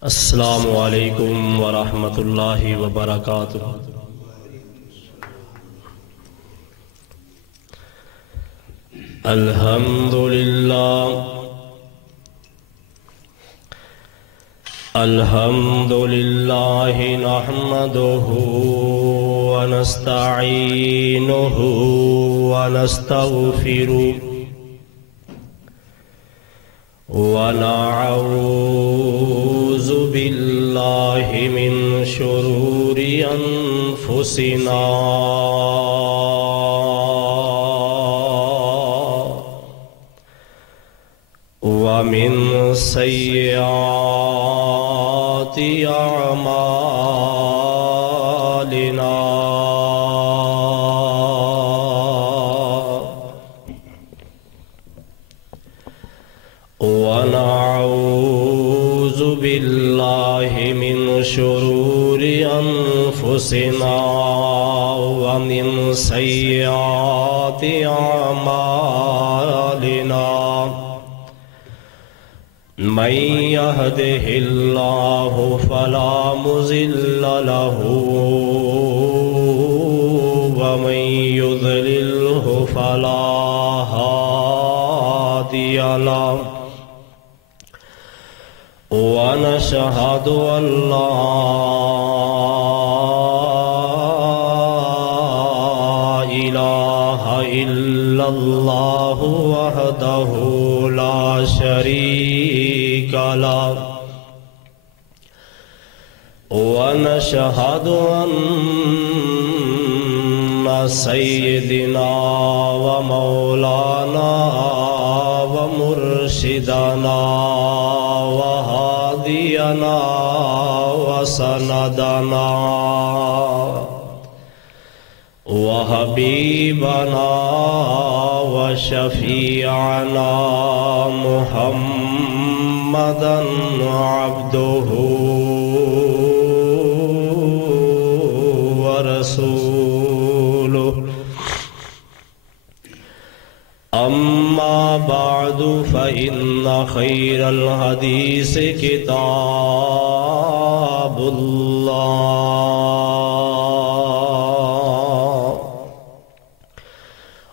السلام علیکم ورحمۃ اللہ وبرکاتہ۔ الحمد للہ نحمده ونستعینه ونستغفره ونعوذ باللہ من شرور انفسنا ومن سیئات اعمالنا ونعوذ باللہ من شرور انفسنا ومن سیئات اعمالنا من يهده الله فلا مضل له ومن يضلله فلا هادي له ونشهد أن لا إله إلا الله وحده لا شريك له ونشهد أن سيدنا ومولانا ومرشدنا وهادينا وسندنا وحبيبنا وشفيعنا محمدا عبده ورسوله أما بعد فإن خير الحديث كتاب الله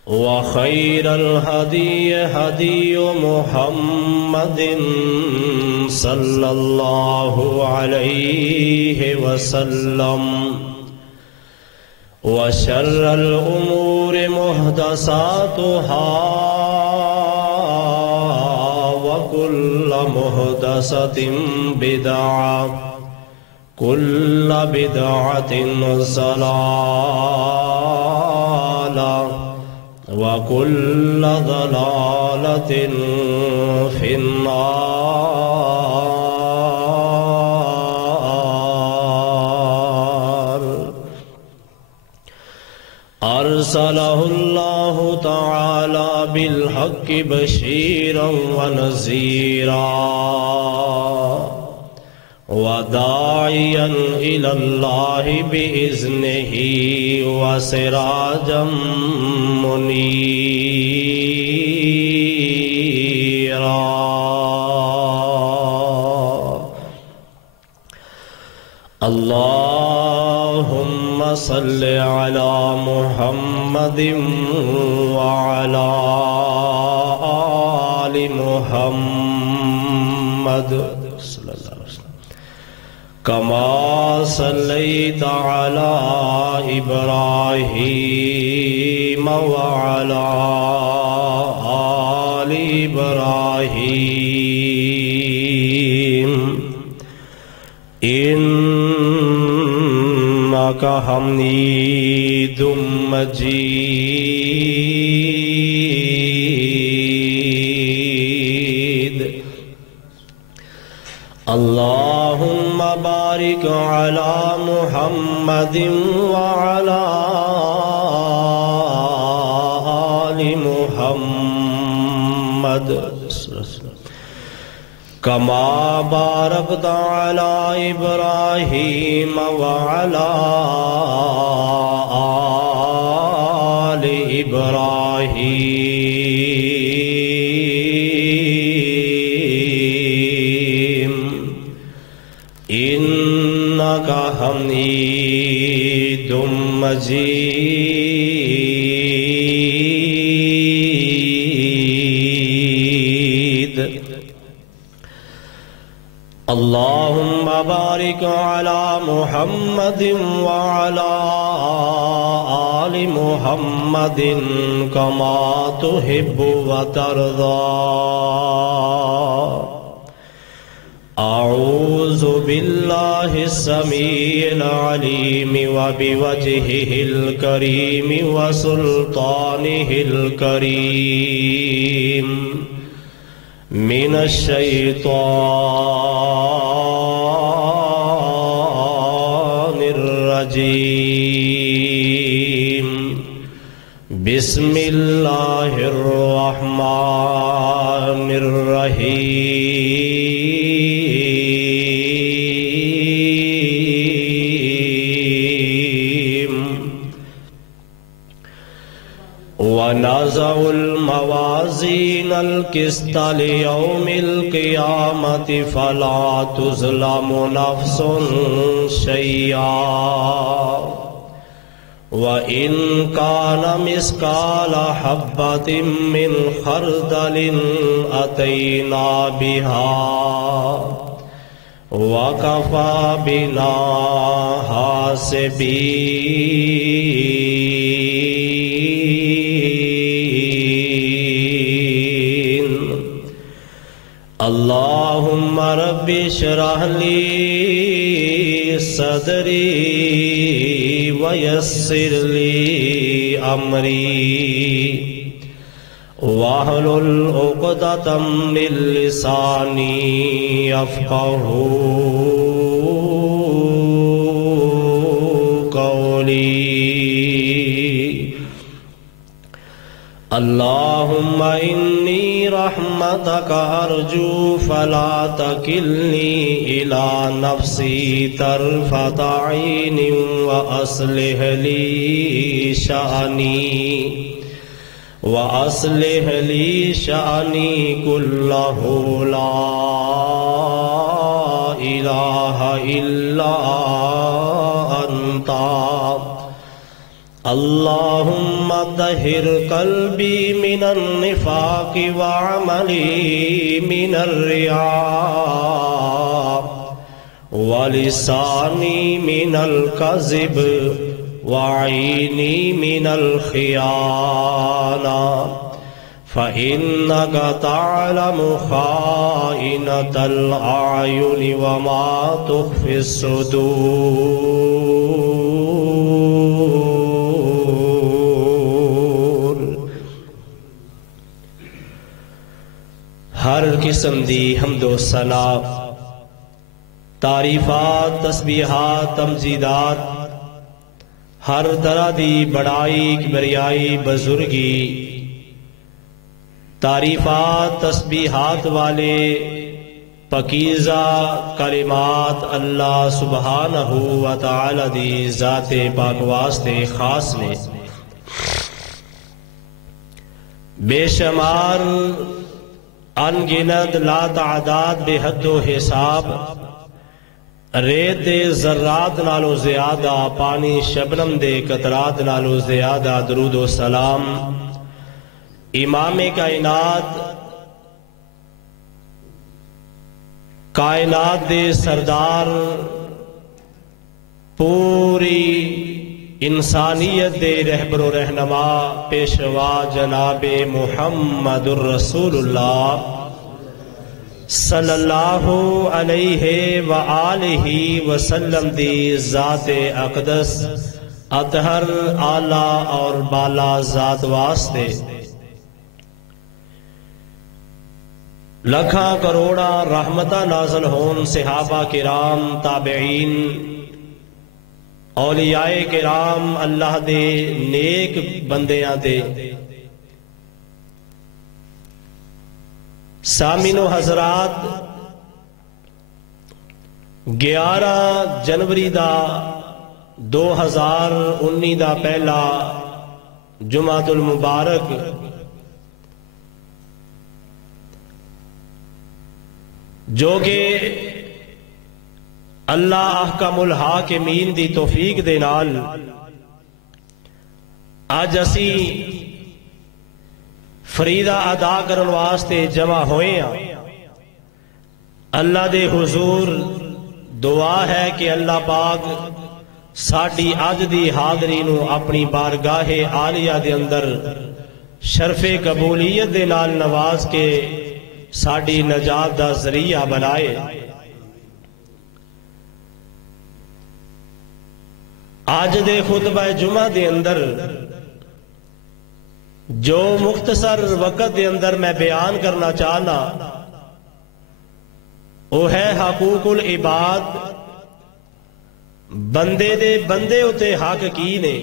وخير الهدي هدي محمد صلى الله عليه وسلم وشر الأمور محدثاتها وكل محدثة بدعة كل بدعة ضلالة وكل ضلالة في النار أرسله الله تعالى بالحق بشيرا ونذيرا وداعيا إلى الله بإذنه وسراجا منيرا اللهم صل على محمد وعلى آل محمد كما صليت على إبراهيم وعلى آل إبراهيم إنك حميد مجيد اللهم بارك على محمد وعلى آل محمد كما باركت على إبراهيم وعلى آل إبراهيم إبراهيم إنك حميد مجيد اللهم بارك على محمد وعلى آل محمد كما تحب وترضى أعوذ بالله السميع العليم وبوجهه الكريم وسلطانه الكريم من الشيطان الرجيم بسم الله الرحمن الرحيم ونضع الموازين القسط ليوم القيامة فلا تظلم نفس شيئا وإن كان مثقال حبة من خردل أتينا بها وكفى بنا حاسبين اللهم رب اشرح لي صدري ويسر لي أمري واحلل عقدة من لساني يفقهوا قولي اللهم إني رحمتك أرجو فلا تكلني إلى نفسي طرفة عين وأصلح لي شأني كله لا إله إلا أنت اللهم طهر قلبي من النفاق وعملي من الرياء ولساني من الكذب وعيني من الخيانة فإنك تعلم خائنة الأعين وما تخفي الصدور ہر قسم دی حمد و ثنا تعریفات تسبیحات تمجیدات ہر طرح دی بڑائی کبریائی بزرگی تعریفات تسبیحات والے پاکیزہ کلمات اللہ سبحانہ و تعالی دی ذات پاک واسطے خاص نے بے شمار انگنت لا تعداد بے حد و حساب ریت ذرات نالو زیادہ پانی شبنم دے قطرات نالو زیادہ درود و سلام امام کائنات دے سردار پوری انسانیت دے رہبر و رہنما پیشوا جناب محمد الرسول اللہ صلی اللہ علیہ وآلہ وسلم دی ذات اقدس اطہر اعلیٰ اور بالا ذات واسطے لکھاں کروڑا رحمتہ نازل ہون صحابہ کرام تابعین اولیاء کرام اللہ دے نیک بندیاں دے سامعین و حضرات 11 جنوری دا 2019 دا پہلا جمعۃ المبارک جو کہ اللہ احکم الحاکمین دی توفیق دے نال آج اسی فریضہ ادا کرن واسطے جمع ہوئے ہیں۔ اللہ دے حضور دعا ہے کہ اللہ پاک ساڈی اج دی حاضری نو اپنی بارگاہ عالیہ دے اندر شرف قبولیت دے نال نواز کے ساڈی نجات دا ذریعہ بنائے۔ آج دے خطبہ جمعہ دے اندر جو مختصر وقت دے اندر میں بیان کرنا چاہنا وہ ہے حقوق العباد، بندے دے بندے اتے حق کی نے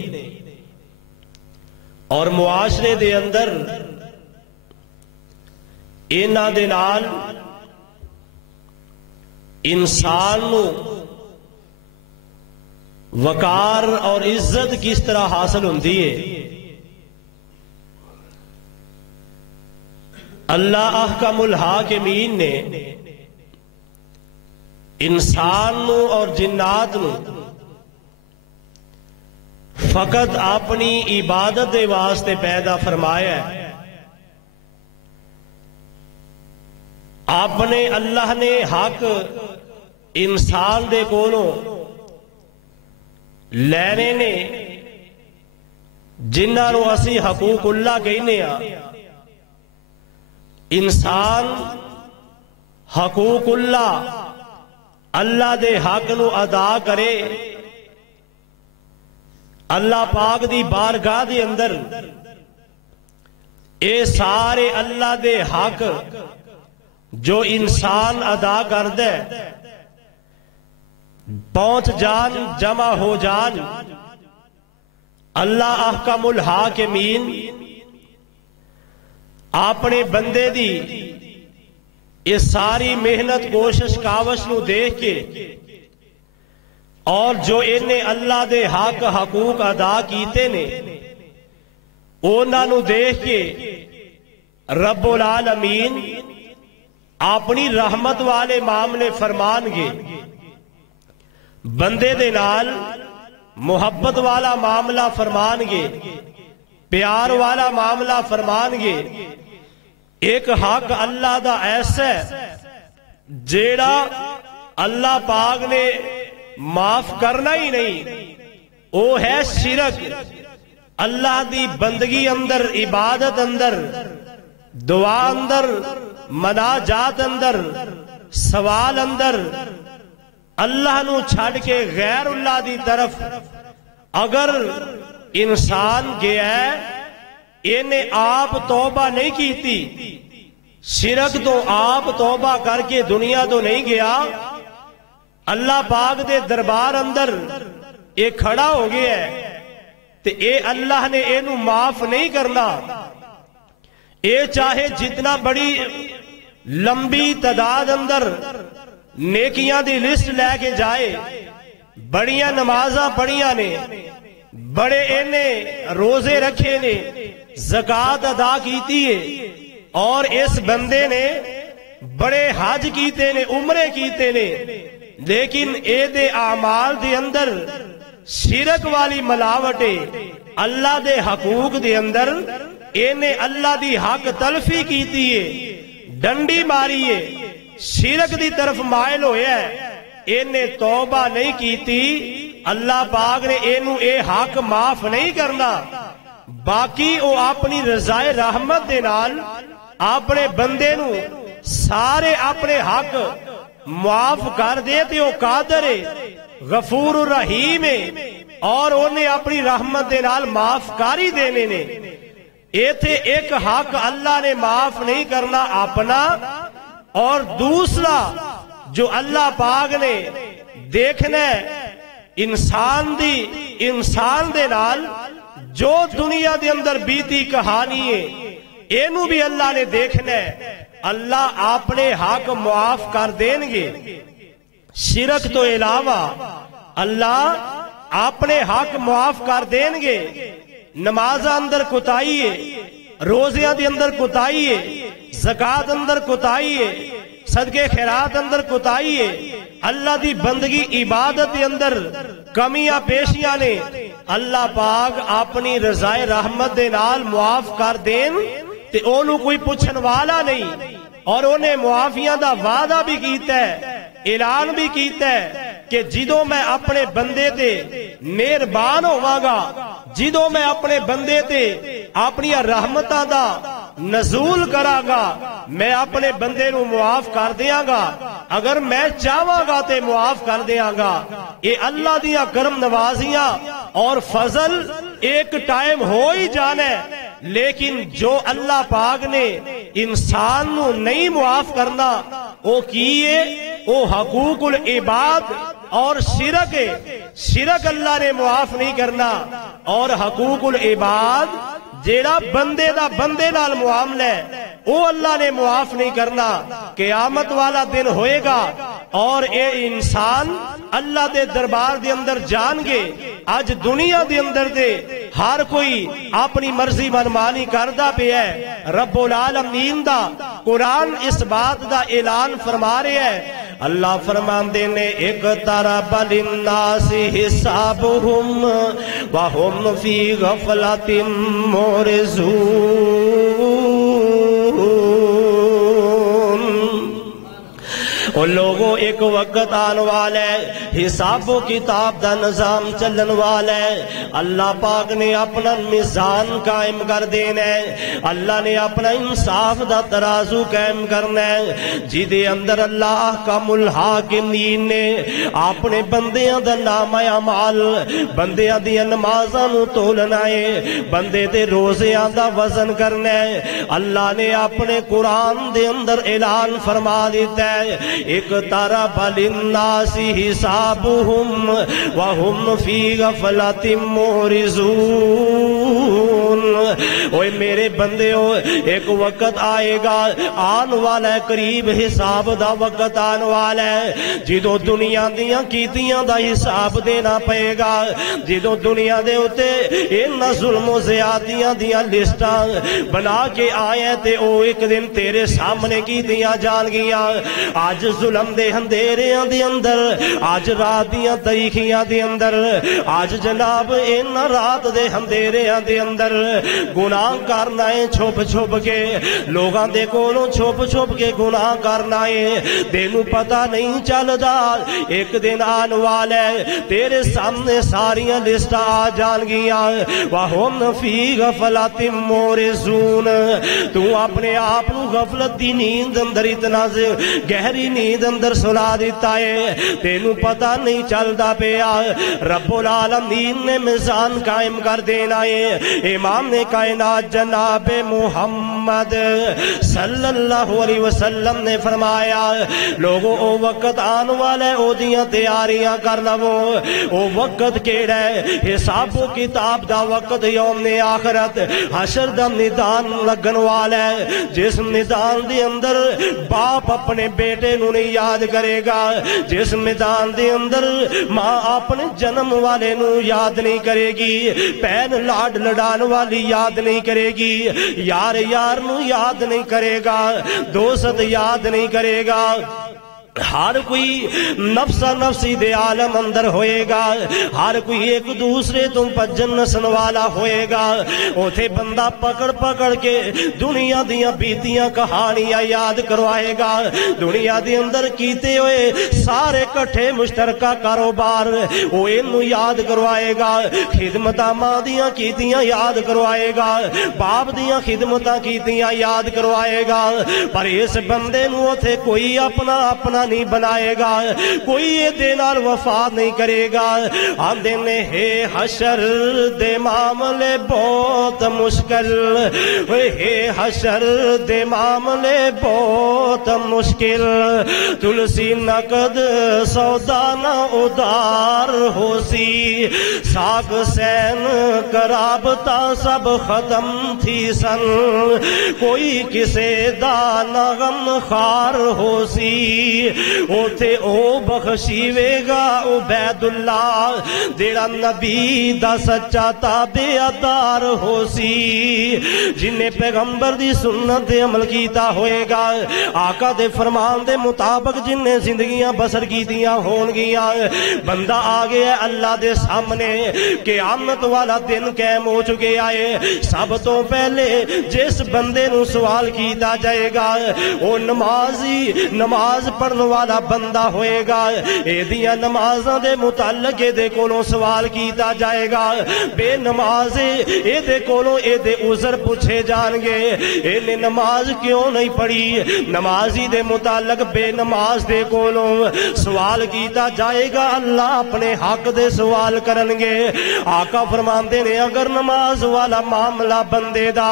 اور معاشرے دے اندر انہاں دے نال انسان نو وقار اور عزت کس طرح حاصل ہوندی ہے۔ اللہ احکم الحاکمین نے انسان نو اور جنات نو فقط اپنی عبادت دے واسطے پیدا فرمایا ہے۔ اپنے اللہ نے حق انسان دے کولوں لینے نے جنہاں نو اسی حقوق اللہ کہنے ہیں۔ انسان حقوق اللہ دے حق نو ادا کرے، اللہ پاک دی بارگاہ دے اندر اے سارے اللہ دے حق جو انسان ادا کر دے پہنچ جان، جمع ہو جان۔ اللہ احکم الحاکمین اپنے بندے دی یہ ساری محنت کوشش کاوش نو دیکھ کے اور جو انہیں اللہ دے حق حقوق ادا کیتے نے انہاں نو دیکھ کے رب العالمین اپنی رحمت والے معاملے فرمان گے، بندے دے نال محبت والا معاملہ فرمان گے، پیار والا معاملہ فرمان گے۔ ایک حق اللہ دا ایسا ہے جیڑا اللہ پاک نے معاف کرنا ہی نہیں، وہ ہے شرک۔ اللہ دی بندگی اندر، عبادت اندر، دعا اندر، مناجات اندر، سوال اندر اللہ نو چھڑ کے غیر اللہ دی طرف اگر انسان گیا ہے، انہیں آپ توبہ نہیں کیتی، شرک تو آپ توبہ کر کے دنیا تو نہیں گیا، اللہ پاک دے دربار اندر ایک کھڑا ہو گیا ہے تے اے اللہ نے اینو معاف نہیں کرنا۔ اے چاہے جتنا بڑی لمبی تعداد اندر نیکیاں دی لسٹ لے کے جائے، بڑیاں نمازاں پڑھیاں نے، بڑے انہیں روزے رکھے نے، زکات ادا کیتی ہے، اور اس بندے نے بڑے حج کیتے نے، عمرے کیتے نے، لیکن اے دے اعمال دے اندر شرک والی ملاوٹے، اللہ دے حقوق دے اندر انہیں اللہ دی حق تلفی کیتی ہے، ڈنڈی ماری ہے، شرک دی طرف مائل ہویا ہے، انہیں توبہ نہیں کیتی، اللہ پاک نے اینو اے حق معاف نہیں کرنا۔ باقی او اپنی رضائے رحمت دے نال اپنے بندے نو سارے اپنے حق معاف کر دے تے او قادر ہے، غفور الرحیم ہے، اور انہیں اپنی رحمت دے نال معاف کاری دینے نے۔ ایتھے ایک حق اللہ نے معاف نہیں کرنا اپنا، اور دوسرا جو اللہ پاک نے دیکھنا ہے انسان دے نال جو دنیا دے اندر بیتی کہانی ہے، اینو بھی اللہ نے دیکھنا ہے۔ اللہ اپنے حق معاف کر دیں گے، شرک تو علاوہ اللہ اپنے حق معاف کر دیں گے، نمازاں اندر کوتاہی ہے، روزیاں دے اندر کوتاہی ہے، زکات اندر کوتاہی ہے، صدقے خیرات اندر کوتاہی ہے، اللہ دی بندگی عبادت دے اندر کمیاں پیشیاں نے، اللہ پاک اپنی رضائے رحمت دے نال معاف کر دین تے اونوں کوئی پوچھن والا نہیں، اور انہیں معافیاں دا وعدہ بھی کیتا ہے، اعلان بھی کیتا ہے کہ جدوں میں اپنے بندے تے مہربان ہوواں گا، جدوں میں اپنے بندے تے اپنی رحمتاں دا نزول کراں گا، میں اپنے بندے نو معاف کر دیاں گا، اگر میں چاہواں گا تے معاف کر دیاں گا۔ یہ اللہ دیاں کرم نوازیاں اور فضل ایک ٹائم ہو ہی جانا ہے، لیکن جو اللہ پاک نے انسان نو نہیں معاف کرنا وہ کیے، وہ حقوق العباد اور شرک ہے، شرک اللہ نے معاف نہیں کرنا، اور حقوق العباد جیڑا بندے دا بندے نال معاملہ ہے وہ اللہ نے معاف نہیں کرنا۔ قیامت والا دن ہوئے گا اور اے انسان اللہ دے دربار دے اندر جان گے۔ آج دنیا دے اندر دے ہر کوئی اپنی مرضی منمانی کردا پیا ہے، رب العالمین دا قرآن اس بات دا اعلان فرما رہے ہیں۔ اللہ فرماندے نے اقترب للناس حسابهم وهم في غفلة معرضون۔ اور لوگوں ایک وقت آن والا ہے، حساب و کتاب دا نظام چلن والا ہے، اللہ پاک نے اپنا میزان قائم کر دینا ہے، اللہ نے اپنا انصاف دا ترازو قائم کرنا ہے، جدے اندر اللہ احکام الحاکمین نے اپنے بندیاں دا نام اعمال، بندیاں دی نمازاں نو تولنا ہے، بندے دے روزیاں دا وزن کرنا ہے۔ اللہ نے اپنے قرآن دے اندر اعلان فرما دیتا ہے، اقترب للناس حسابهم وهم في غفلة معرضون۔ اوے میرے بندیو، ایک وقت آئے گا، آن والا ہے، قریب حساب دا وقت آن والا ہے، جدو دنیا دیاں کیتیاں دا حساب دینا پئے گا، جدو دنیا دے اتے ان ظلم و زیادتیاں دیاں لسٹاں بنا کے آئے تے او ایک دن تیرے سامنے کیتیاں جان گیاں۔ آج ظلم دے اندھیریاں دے اندر، آج رات دیاں تاریخیاں دے اندر، آج جناب ان رات دے اندھیریاں دے اندر گناہ کرنا ہے، چھپ چھپ کے لوگاں دے کولوں چھپ چھپ کے گناہ کرنا ہے، تینوں پتہ نہیں چلدا ایک دن آن والا ہے تیرے سامنے ساریاں لسٹاں آ جان گیاں۔ وَهُمْ فِي غَفْلَةٍ مُعْرِضُونَ۔ تو اپنے آپ نو غفلت دی نیند اندر اتنا گہری نیند اندر سلا دیتا ہے، تینوں پتہ نہیں چلدا پیا۔ رب العالمین نے میزان قائم کر دینا ہے۔ امام کائنات جناب محمد صلی اللہ علیہ وسلم نے فرمایا، لوگوں او وقت آن والا ہے، او دیاں تیاریاں کر لو۔ او وقت کیڑا ہے؟ حساب و کتاب دا وقت، یوم آخرت، حشر دا میدان لگن والا ہے، جس میدان دے اندر باپ اپنے بیٹے نو نہیں یاد کرے گا، جس میدان دے اندر ماں اپنے جنم والے نو یاد نہیں کرے گی، پین لاڈ لڈان والی یاد نہیں کرے گی، یار یار نو یاد نہیں کرے گا، دوست یاد نہیں کرے گا، ہر کوئی نفسا نفسی دے عالم اندر ہوئے گا، ہر کوئی ایک دوسرے تو پجن نسن والا ہوئے گا۔ اوتھے بندہ پکڑ پکڑ کے دنیا دیاں بیتیاں کہانیاں یاد کروائے گا، دنیا دے اندر کیتے ہوئے سارے کٹھے مشترکہ کاروبار وہ انہوں یاد کروائے گا، خدمتاں ماں دیاں کیتیاں یاد کروائے گا، باپ دیاں خدمتاں کیتیاں یاد کروائے گا، پر اس بندے نو اوتھے کوئی اپنا نہیں بنائے گا، کوئی یہ دینار وفا نہیں کرے گا۔ آندے نے ہے حشر دے معاملے بہت مشکل، ہے حشر دے معاملے بہت مشکل، تلسی نقد سودا نہ ادار ہو سی، ساگ سین کرابتا سب ختم تھی سن، کوئی کسے دا نہ غم خار ہو سی، اوتھے او بخشیوے گا عبید اللہ جیڑا نبی دا سچا تابعدار ہو سی جن نے پیغمبر دی سنت دے عمل کیتا ہوئے گا آقا دے فرمان دے مطابق جن نے زندگیاں بسر کی دیا ہون گیا بندہ آگے ہے اللہ دے سامنے قیامت والا دن قائم ہو چکے آئے سب تو پہلے جس بندے نو سوال کیتا جائے گا وہ نماز پڑھنے والا بندہ ہوئے گا اے دیا نمازاں دے متعلق اے دے کولوں سوال کیتا جائے گا بے نماز اے دے کولوں اے دے عذر پوچھے جان گے اے نے نماز کیوں نہیں پڑھی نمازی دے متعلق بے نماز دے کولوں سوال کیتا جائے گا اللہ اپنے حق دے سوال کرن گے آقا فرماندے نے اگر نماز والا معاملہ بندے دا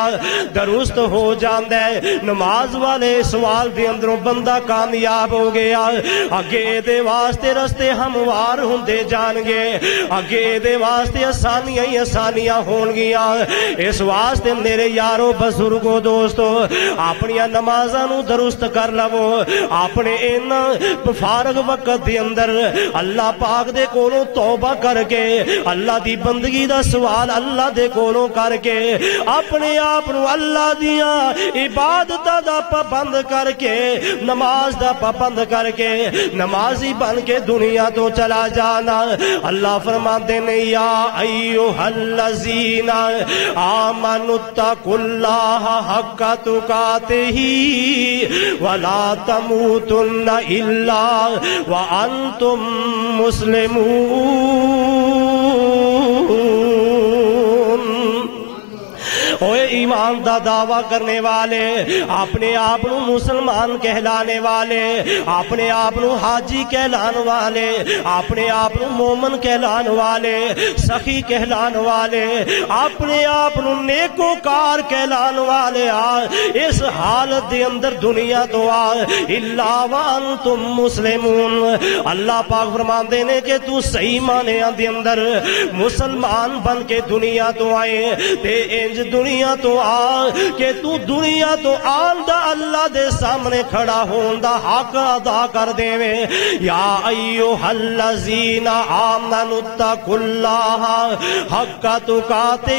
درست ہو جاندہ ہے نماز والے سوال دے اندروں بندہ کامیاب ہو گیا اگے دے واسطے رستے ہموار ہوندے جان گے اگے دے واسطے آسانیاں ہون گیا اس واسطے میرے یارو بزرگو دوستو اپنی نمازاں نو درست کر لو اپنے ان فارغ وقت دے اندر اللہ پاک دے کولوں توبہ کر کے اللہ دی بندگی دا سوال اللہ دے کولوں کر کے اپنے آپ نو اللہ دیاں عبادتاں دا پابند کر کے نماز دا پابند کر کے نمازی بن کے دنیا تو چلا جانا اللہ فرماتے نے یا ایھا الذین آمنوا اتقوا اللہ حق تقاتہ ولا تموتن الا وانتم مسلمون اوے ایمان دا دعویٰ کرنے والے اپنے آپ نو مسلمان کہلانے والے اپنے آپ نو حاجی کہلانے والے اپنے آپ نو مومن کہلانے والے سخی کہلانے والے اپنے آپ نو نیکوکار کہلانے والے اس حالت دے اندر دنیا تو الا وانتم مسلمون اللہ پاک فرماندے نے کہ تو صحیح معنی دے اندر مسلمان بن کے دنیا تو آئے تے انج دنیا تو کہ تو دنیا تو آندہ اللہ دے سامنے کھڑا ہوندہ حق ادا کر دے میں یا ایھا الذین آمنوا اتقوا اللہ حق تقاتہ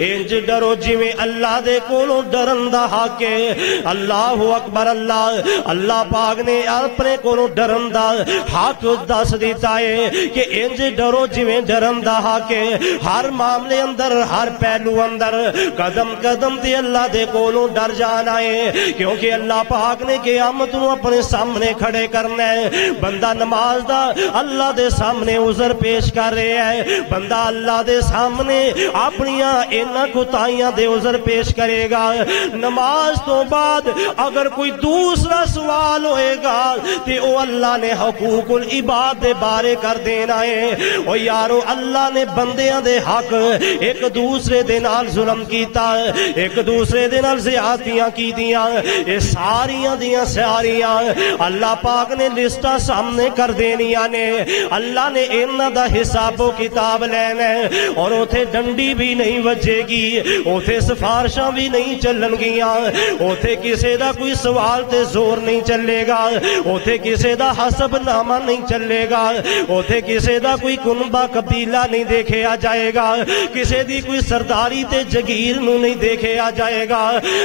انج ڈرو جی میں اللہ دے کولوں ڈرندہ حق ہے اللہ اکبر اللہ پاک نے اپنے کولوں ڈرندہ حق دس دیتا ہے کہ انج ڈرو جی میں ڈرندہ حق ہے ہر معاملے اندر ہر پہلو اندر قدم قدم تے اللہ دے کولوں ڈر جانا ہے کیونکہ اللہ پاک نے قیامت نو اپنے سامنے کھڑے کرنا ہے بندہ نماز دا اللہ دے سامنے عذر پیش کر رہے ہے بندہ اللہ دے سامنے اپنیاں انہاں کوتاہیاں دے عذر پیش کرے گا نماز تو بعد اگر کوئی دوسرا سوال ہوئے گا تے او اللہ نے حقوق العباد دے بارے کر دینا ہے او یارو اللہ نے بندیاں دے حق ایک دوسرے دے نال ظلم کیتا ایک دوسرے دے نال زیادتیاں کی دیاں یہ ساریاں دیاں ساریاں اللہ پاک نے لسٹا سامنے کر دینیاں نے اللہ نے انہاں دا حساب و کتاب لینا ہے اور اوتھے ڈنڈی بھی نہیں وجے گی اوتھے سفارشاں بھی نہیں چلن گیاں اوتھے کسے دا کوئی سوال تے زور نہیں چلے گا اوتھے کسے دا حسب نامہ نہیں چلے گا اوتھے کسے دا کوئی کنبہ قبیلہ نہیں دیکھے آ جائے گا کسے دی کوئی سرداری تے جگیر نو نہیں دیکھے آ جائے گا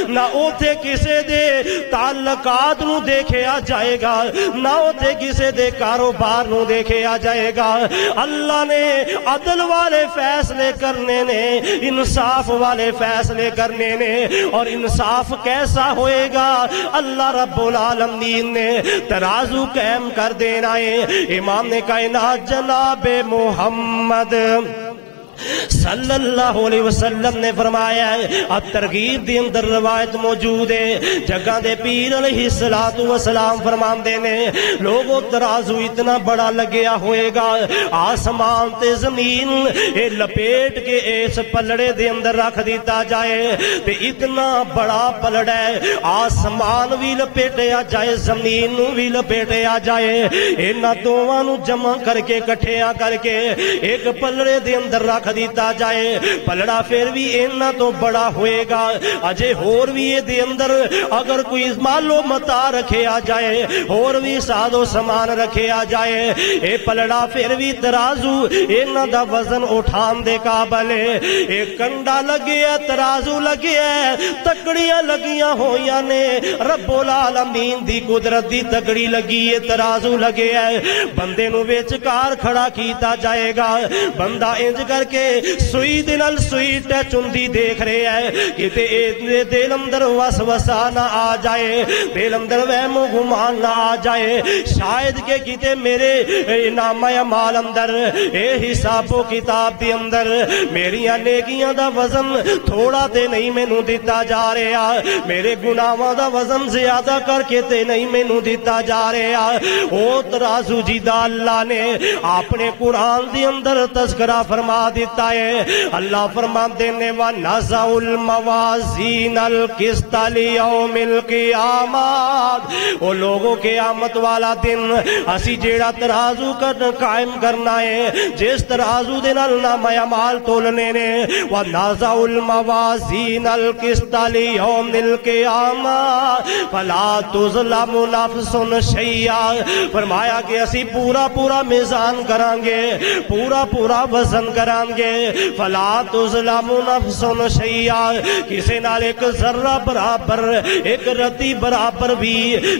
نہ اوتھے کسے دے تعلقات نو دیکھے آ جائے گا نہ اوتھے کسے دے کاروبار نو دیکھے آ جائے گا اللہ نے عدل والے فیصلے کرنے نے انصاف والے فیصلے کرنے نے اور انصاف کیسا ہوئے گا اللہ رب العالمین نے ترازو قائم کر دینا ہے امام نے کائنات جناب محمد صلی اللہ علیہ وسلم نے فرمایا ہے الترغیب دی اندر روایت موجود ہے جگہ دے پیر علیہ السلام فرماندے نے لوگوں ترازو اتنا بڑا لگیا ہوئے گا آسمان تے زمین اے لپیٹ کے اس پلڑے دے اندر رکھ دیتا جائے تے اتنا بڑا پلڑا ہے آسمان بھی لپیٹے آ جائے زمین نو بھی لپیٹے آ جائے انہاں دوواں نو جمع کر کے کٹھیا کر کے ایک پلڑے دے اندر رکھ رکھ دیتا جائے پلڑا پھر بھی اینا تو بڑا ہوئے گا اجے ہور بھی یہ دے اندر اگر کوئی مالو متا رکھے آ جائے اور بھی ساز و سامان رکھے آ جائے اے پلڑا پھر بھی ترازو اینا دا وزن اٹھان دے قابل ہے ایک کنڈا لگے ہے ترازو لگے ہے تکڑیاں لگیاں ہویاں نے رب العالمین دی قدرت دی تکڑی لگی ہے ترازو لگے ہے بندے نو وچکار کھڑا کیتا جائے گا بندہ انج کر کے سوئی دنال سوئی ٹچندی دیکھ رہے ہے کہ دل اندر وسوسہ نہ آ جائے دل اندر وہم و گمان نہ آ جائے شاید کہ کتے میرے نامہ اعمال اندر اے حساب و کتاب دی اندر میریاں نیکیاں دا وزن تھوڑا تے نہیں مینوں دیتا جا رہا میرے گناہاں دا وزن زیادہ کر کے تے نہیں مینوں دیتا جا رہا او ترازو جی دا اللہ نے اپنے قرآن دی اندر تذکرہ فرما دیتا ہے اللہ فرماتے نے وَنَزَعُ الْمَوَازِينَ الْقِسْطَ لِيَوْمِ الْقِيَامَةِ وہ لوگوں قیامت والا دن اسی جیڑا ترازو قائم کرنا ہے جس ترازو دے نال نامہ اعمال تولنے نے وَنَزَعُ الْمَوَازِينَ الْقِسْطَ لِيَوْمِ الْقِيَامَةِ فَلَا تُظْلَمُ نَفْسٌ شَيْئًا فرمایا کہ اسی پورا پورا میزان کرانگے پورا پورا وزن کرانگے فَلَا تُظْلَمُ نَفْسٌ شَيْئًا کسے نال ایک ذرہ برابر ایک رتی برابر بھی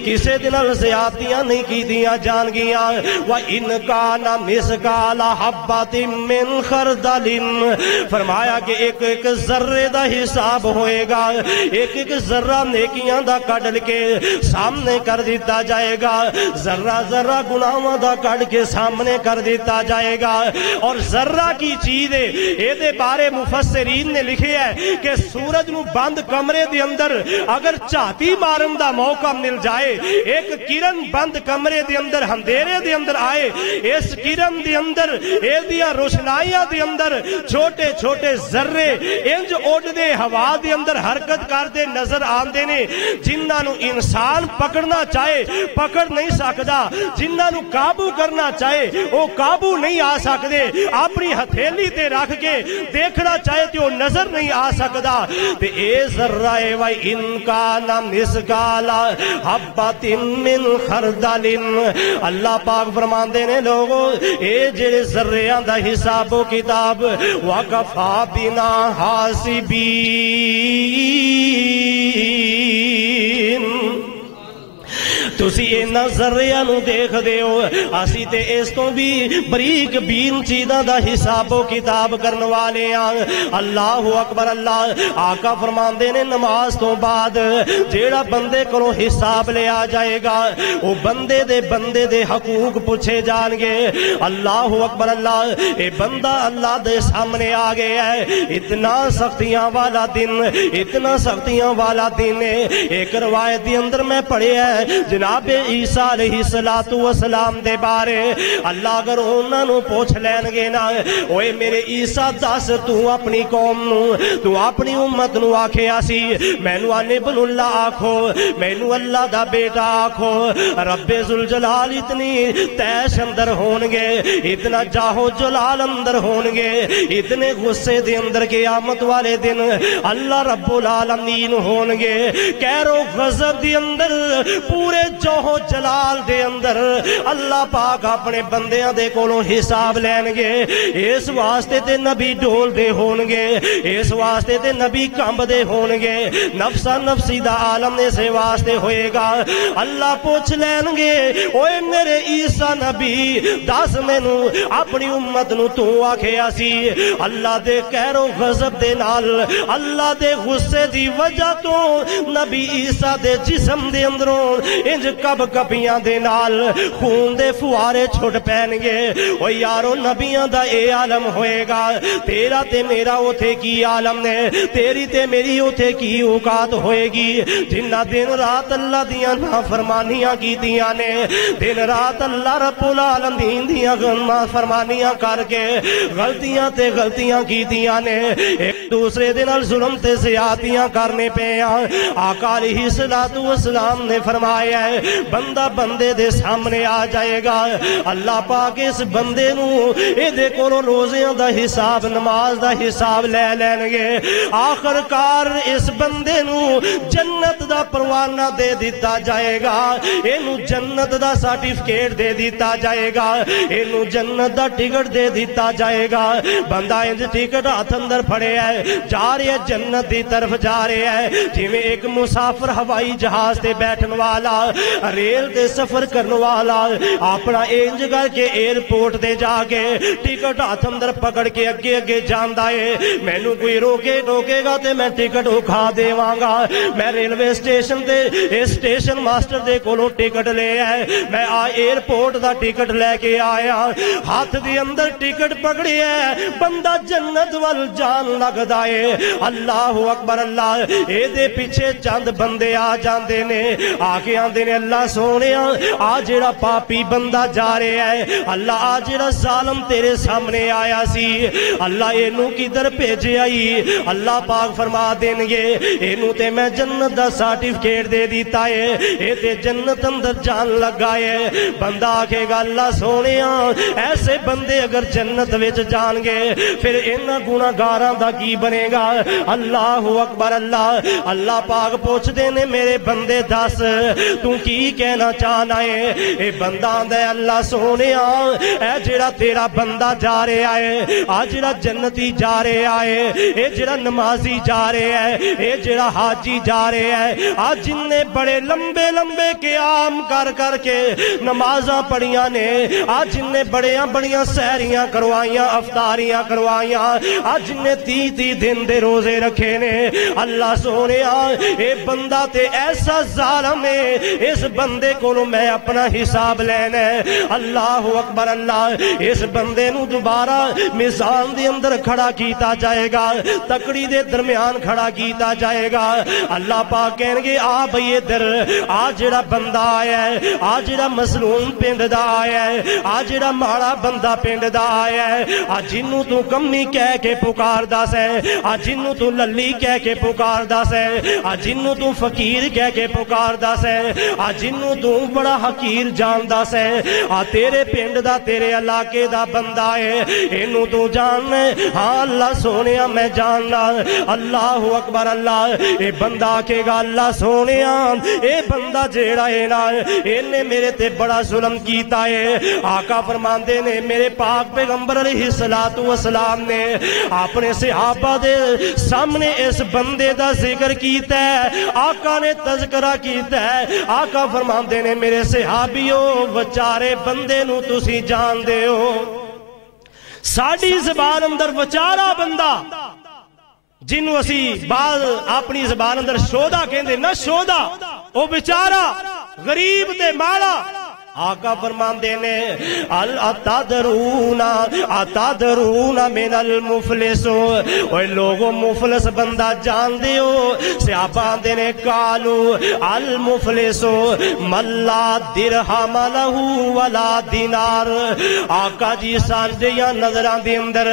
کسے دنال زیادتیاں نہیں کی دیاں جان گیاں وَإِنْ كَانَ مِثْقَالَ حَبَّةٍ مِّنْ خَرْدَلٍ فرمایا کہ ایک ایک ذرے دا حساب ہوئے گا ایک ایک ذرہ نیکیاں دا کڈ کے سامنے کر دیتا جائے گا ذرہ ذرہ گناہاں دا کڈ کے سامنے کر دیتا جائے گا اور ذرہ کی چیز ہے اے دے بارے مفسرین نے لکھے ہے کہ سورج نو بند کمرے دے اندر اگر چاہتی مارن دا موقع مل جائے ایک کرن بند کمرے دے اندر اندھیرے دے اندر آئے اس کرن دے اندر اے دیا روشنائیاں دے اندر چھوٹے چھوٹے ذرے انج اڑ دے ہوا دے اندر حرکت کر دے نظر آندے نے جنہاں نو انسان پکڑنا چاہے پکڑ نہیں سکدا جنہاں نو قابو کرنا چاہے وہ قابو نہیں آ سکدے اپنی ہتھیلی تے رکھ کے دیکھنا چاہے تے وہ نظر نہیں آ سکدا تے اے ذرہ وَإِنْ كَانَ مِثْقَالَ حَبَّةٍ مِّنْ خَرْدَلٍ اللہ پاک فرماندے نے لوگوں اے جڑے ذریاں دا حساب و کتاب وَكَفَى بِنَا حَاسِبِينَ تسی اینا ذریعہ نو دیکھ دے ہو اسی تے اس تو بھی بریک بین چیزاں دا حساب و کتاب کرن والے ہیں اللہ اکبر اللہ آقا فرماندے نے نماز تو بعد جیڑا بندے کو حساب لے آ جائے گا وہ بندے دے حقوق پوچھے جان گے اللہ اکبر اللہ اے بندہ اللہ دے سامنے آ گیا ہے اتنا سختیاں والا دن اتنا سختیاں والا دن ایک روایت دی اندر میں پڑھے ہے جناب عیسیٰ علیہ السلام دے بارے اللہ اگر انہاں نو پوچھ لین گے نا اوے میرے عیسیٰ دس تو اپنی قوم نو تو اپنی امت نو آکھے آسی مینو ابن اللہ آکھو مینو اللہ دا بیٹا آکھو رب ذوالجلال اتنی تیش اندر ہونگے اتنا جاہو جلال اندر ہونگے اتنے غصے دے اندر قیامت والے دن اللہ رب العالمین ہونگے کہرو غضب دے اندر پورے جوہو جلال دے اندر اللہ پاک اپنے بندیاں دے کولوں حساب لین گے اس واسطے تے نبی ڈول دے ہونگے اس واسطے تے نبی کمب دے ہونگے نفسا نفسی دا عالم نے سے واسطے ہوئے گا اللہ پوچھ لین گے اوے میرے عیسیٰ نبی دس مینو اپنی امت نو تو آکھے آسی اللہ دے کہرو غضب دے نال اللہ دے غصے دی وجہ تو نبی عیسیٰ دے جسم دے اندروں انج کب کپیاں دے نال خون دے فوارے چھوٹ پین گے او یارو نبیاں دا اے عالم ہوئے گا تیرا تے میرا اوتھے کی عالم نے تیری تے میری اوتھے کی اوقات ہوئے گی جنہ دن رات اللہ دیاں نافرمانیاں کی دیاں نے دن رات اللہ رب العالمین دیاں فرمانیاں کر کے غلطیاں تے غلطیاں کی دیاں نے ایک دوسرے دن ظلم تے زیادتیاں کرنے پہ آقا علیہ السلام نے فرمایا ہے بندہ بندے دے سامنے آ جائے گا. اللہ پاک اس بندے نو اے دے کولوں روزیاں دا حساب نماز دا حساب لے لین گے. آخر کار اس بندے نو جنت دا پروانہ دے دیتا جائے گا. اینو جنت دا سرٹیفکیٹ دے دیتا جائے گا. اینو جنت دا ٹکٹ دے دیتا جائے گا. بندہ انج ٹکٹ ہاتھ اندر پھڑے ہے جا رہے ہے جنت دی طرف جا رہے ہے جویں ایک مسافر ہوائی جہاز تے بیٹھن والا ریل تے سفر کرن والا اپنا انج کر کے ایئرپورٹ تے جا کے ٹکٹ ہاتھ اندر پکڑ کے اگے اگے جاندا ہے. مینوں کوئی روکے گا تے میں ٹکٹ اکھا دیواں گا. میں ریلوے اسٹیشن تے اسٹیشن ماسٹر دے کولوں ٹکٹ لے آئے میں ایئرپورٹ دا ٹکٹ لے کے آیا ہاتھ دی اندر ٹکٹ پکڑی ہے. بندہ جنت وال جان لگدا ہے. اللہ اکبر اللہ. اے دے پیچھے چند بندے آ جاندے نے آ کے آندے نے اللہ سونیا آ جڑا پاپی بندہ جا رہا ہے اللہ آ جڑا ظالم تیرے سامنے آیا سی اللہ اینو کدھر بھیجے آئی. اللہ پاک فرما دین گے اینو تے میں جنت دا سرٹیفکیٹ دے دیتا ہے اے تے جنت اندر جان لگا ہے. بندہ آکھے گا اللہ سونیا ایسے بندے اگر جنت وچ جان گے پھر انہاں گناہگاراں دا کی بنے گا. اللہ اکبر اللہ. اللہ پاک پوچھدے نے میرے بندے دس تو کی کہنا چاہنا ہے. اے بندہ آندا ہے اللہ سونیا اے جڑا تیرا بندہ جا رہا ہے آ جڑا جنتی جا رہا ہے اے جڑا نمازی جا رہا ہے اے جڑا حاجی جا رہا ہے آ جن نے بڑے لمبے لمبے قیام کر کے نمازاں پڑھیاں نے آ جن نے بڑیاں سحریاں کروائیاں افطاریاں کروائیاں آ جن نے 30 دن دے روزے رکھے نے. اللہ سونیا اے بندہ تے ایسا ظالم ہے اس بندے کو میں اپنا حساب لینا ہے. اللہ اکبر اللہ. اس بندے نو دوبارہ میزان دے اندر کھڑا کیتا جائے گا تکڑی دے درمیان کھڑا کیتا جائے گا. اللہ پاک کہیں گے آ بھئی ادھر آ جڑا بندہ آیا ہے آ جڑا مظلوم پنڈ دا آیا ہے آ جڑا ماڑا بندہ پنڈ دا آیا ہے آ جنوں تو کمی کہہ کے پکار دس ہے آ جنوں تو للی کہہ کے پکار دس ہے آ جنوں تو فقیر کہہ کے پکار دس ہے آ جنوں تو بڑا حقیر جان دس ہے آ تیرے پنڈ دا تیرے علاقے دا بندہ ہے اینو تو جان ہے ہاں اللہ سونیا میں جاننا. اللہ اکبر اللہ. اے بندہ کہے گا اللہ سونیا اے بندہ جیڑا ہے نا اینے میرے تے بڑا ظلم کیتا ہے. آقا فرماندے نے میرے پاک پیغمبر علیہ الصلوۃ والسلام نے اپنے صحابہ دے سامنے اس بندے دا ذکر کیتا ہے آقا نے تذکرہ کیتا ہے. آقا فرماندے نے میرے صحابیو وچارے بندے نو تسی جان دے ہو ساڑی زبان اندر وچارا بندہ جنو اسی بعض اپنی زبان اندر شودا کہندے نہ شودا او بیچارہ غریب تے ماڑا. آقا فرماندے نے اتدرون من المفلس اوے لوگوں مفلس بندہ جان دے ہو. صحابہ آندے نے قالو المفلس من لا درہم لہ ولا دینار. آقا جی ساڈیاں نظراں دے اندر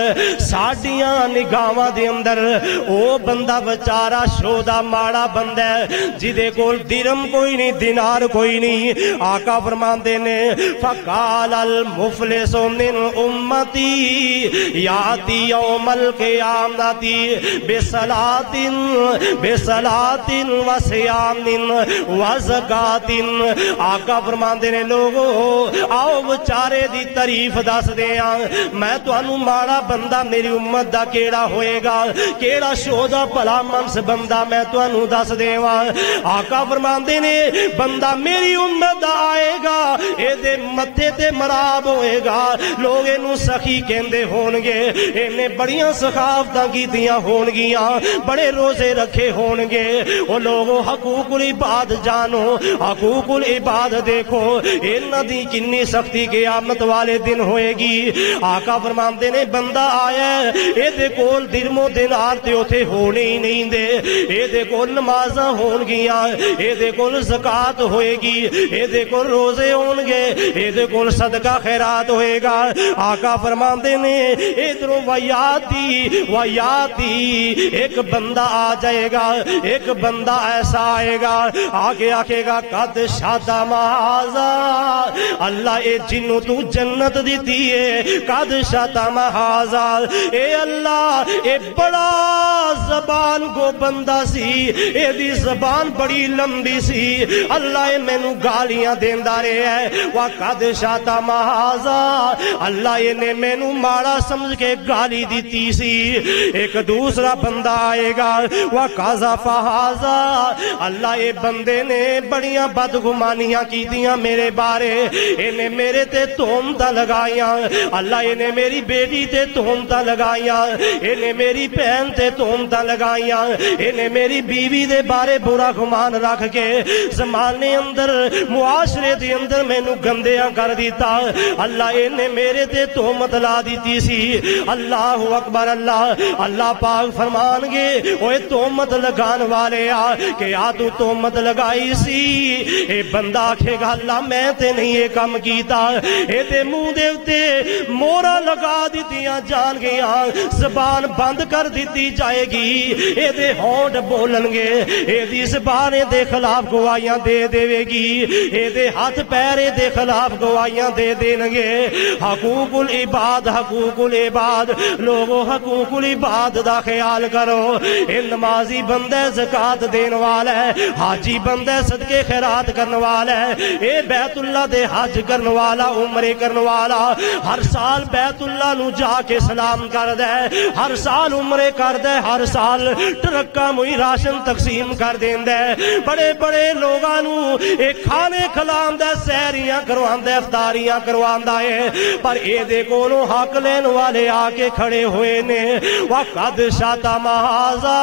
ساڈیاں نگاہاں دے اندر او بندہ بیچارہ شودا ماڑا بندہ ہے جدے کول درہم کوئی نہیں دینار کوئی نہیں. آقا فرماندے نے فقال المفلس من امتی یاتی یوم القیامت بصلاۃ وصیام وزکات. آقا فرماندے نے لوگو آؤ بچارے دی تعریف دس دیاں میں تانوں ماڑا بندہ میری امت دا کیڑا ہوئے گا کیڑا شودا بھلا منس بندہ میں تانوں دس دیواں. آقا فرماندے نے بندہ میری امت دا آئے گا اے دے متھے تے مراب ہوئے گا لوگ اینو سخی کہندے ہون گے اینے بڑیاں سخاوتاں کیتیاں ہون گیاں بڑے روزے رکھے ہون گے. او لوگو حقوق العباد جانو حقوق العباد دیکھو انہاں دی کنی سختی قیامت والے دن ہوئے گی. آقا فرماندے نے بندہ آیا ہے اے دے کول درہم و دینار تے اوتھے ہونے ہی نہیں دے اے دے کول نمازاں ہون گیاں اے دے کول زکات ہوئے گی اے دے کول روزے ہون ہون گے اے کول صدقہ خیرات ہوئے گا. آقا فرماندے نے ادھروں ویاتی ایک بندہ آ جائے گا, ایک بندہ ایسا آئے گا آگے آکھے گا قد شادا مہازا, اللہ اے جنوں تو جنت دیتی ہے, قد شادا مہازا, اے اللہ اے بڑا زبان کو بندہ سی, اے دی زبان بڑی لمبی سی, اللہ اے مینوں گالیاں دیندا رہیا ہے. وقد شادا مہازا, اللہ اے نے مینوں ماڑا سمجھ کے گالی دیتی سی. ایک دوسرا بندہ آئے گا وقذف ھذا, اللہ اے بندے نے بڑیاں بدگمانیاں کیتیاں میرے بارے, انہیں میرے تے تہمتاں لگائیاں, اللہ انہیں میری بیٹی تے تہمتاں لگائیاں, انہیں میری بہن تے تہمتاں لگائیاں, انہیں میری بیوی دے بارے برا گمان رکھ کے زمانے اندر معاشرے دے اندر مینوں گندیاں کر دیتا. اللہ انہیں میرے تے تہمت لا دیتی سی. اللہ اکبر. اللہ پاک فرمان گے اوے تہمت لگان والے آ کہ آ تو تہمت لگائی سی. اے بندہ آکھے گا اللہ میں تے نہیں یہ کام کیتا, اے تے منہ دے اتے مورا لگا دیتیاں جان گیاں, زبان بند کر دیتی جائے گی, اے دے ہونٹ بولن گے, اے دی زبان دے خلاف گواہیاں دے دے گی, اے دے ہاتھ پیر دے خلاف گواہیاں دے دیں گے. حقوق العباد, حقوق العباد, لوگوں حقوق العباد دا خیال کرو. اے نمازی بندہ زکاة دین والا ہے, حاجی بندہ صدقے خیرات کرنے والا ہے, اے بیت اللہ دے حج کرنے والا, عمرے کرنے والا, ہر سال بیت اللہ نو جا کے سلام کر دے, ہر سال عمرے کر دے, ہر سال ٹرکا موئی راشن تقسیم کر دین دے, بڑے بڑے لوگاں نو اے کھانے کھلان دے, سہریاں کروان دے, افطاریاں کروان دے, پر اے دے کولوں حق لین والے آ کے کھڑے ہوئے نے. وقد شتم ھذا,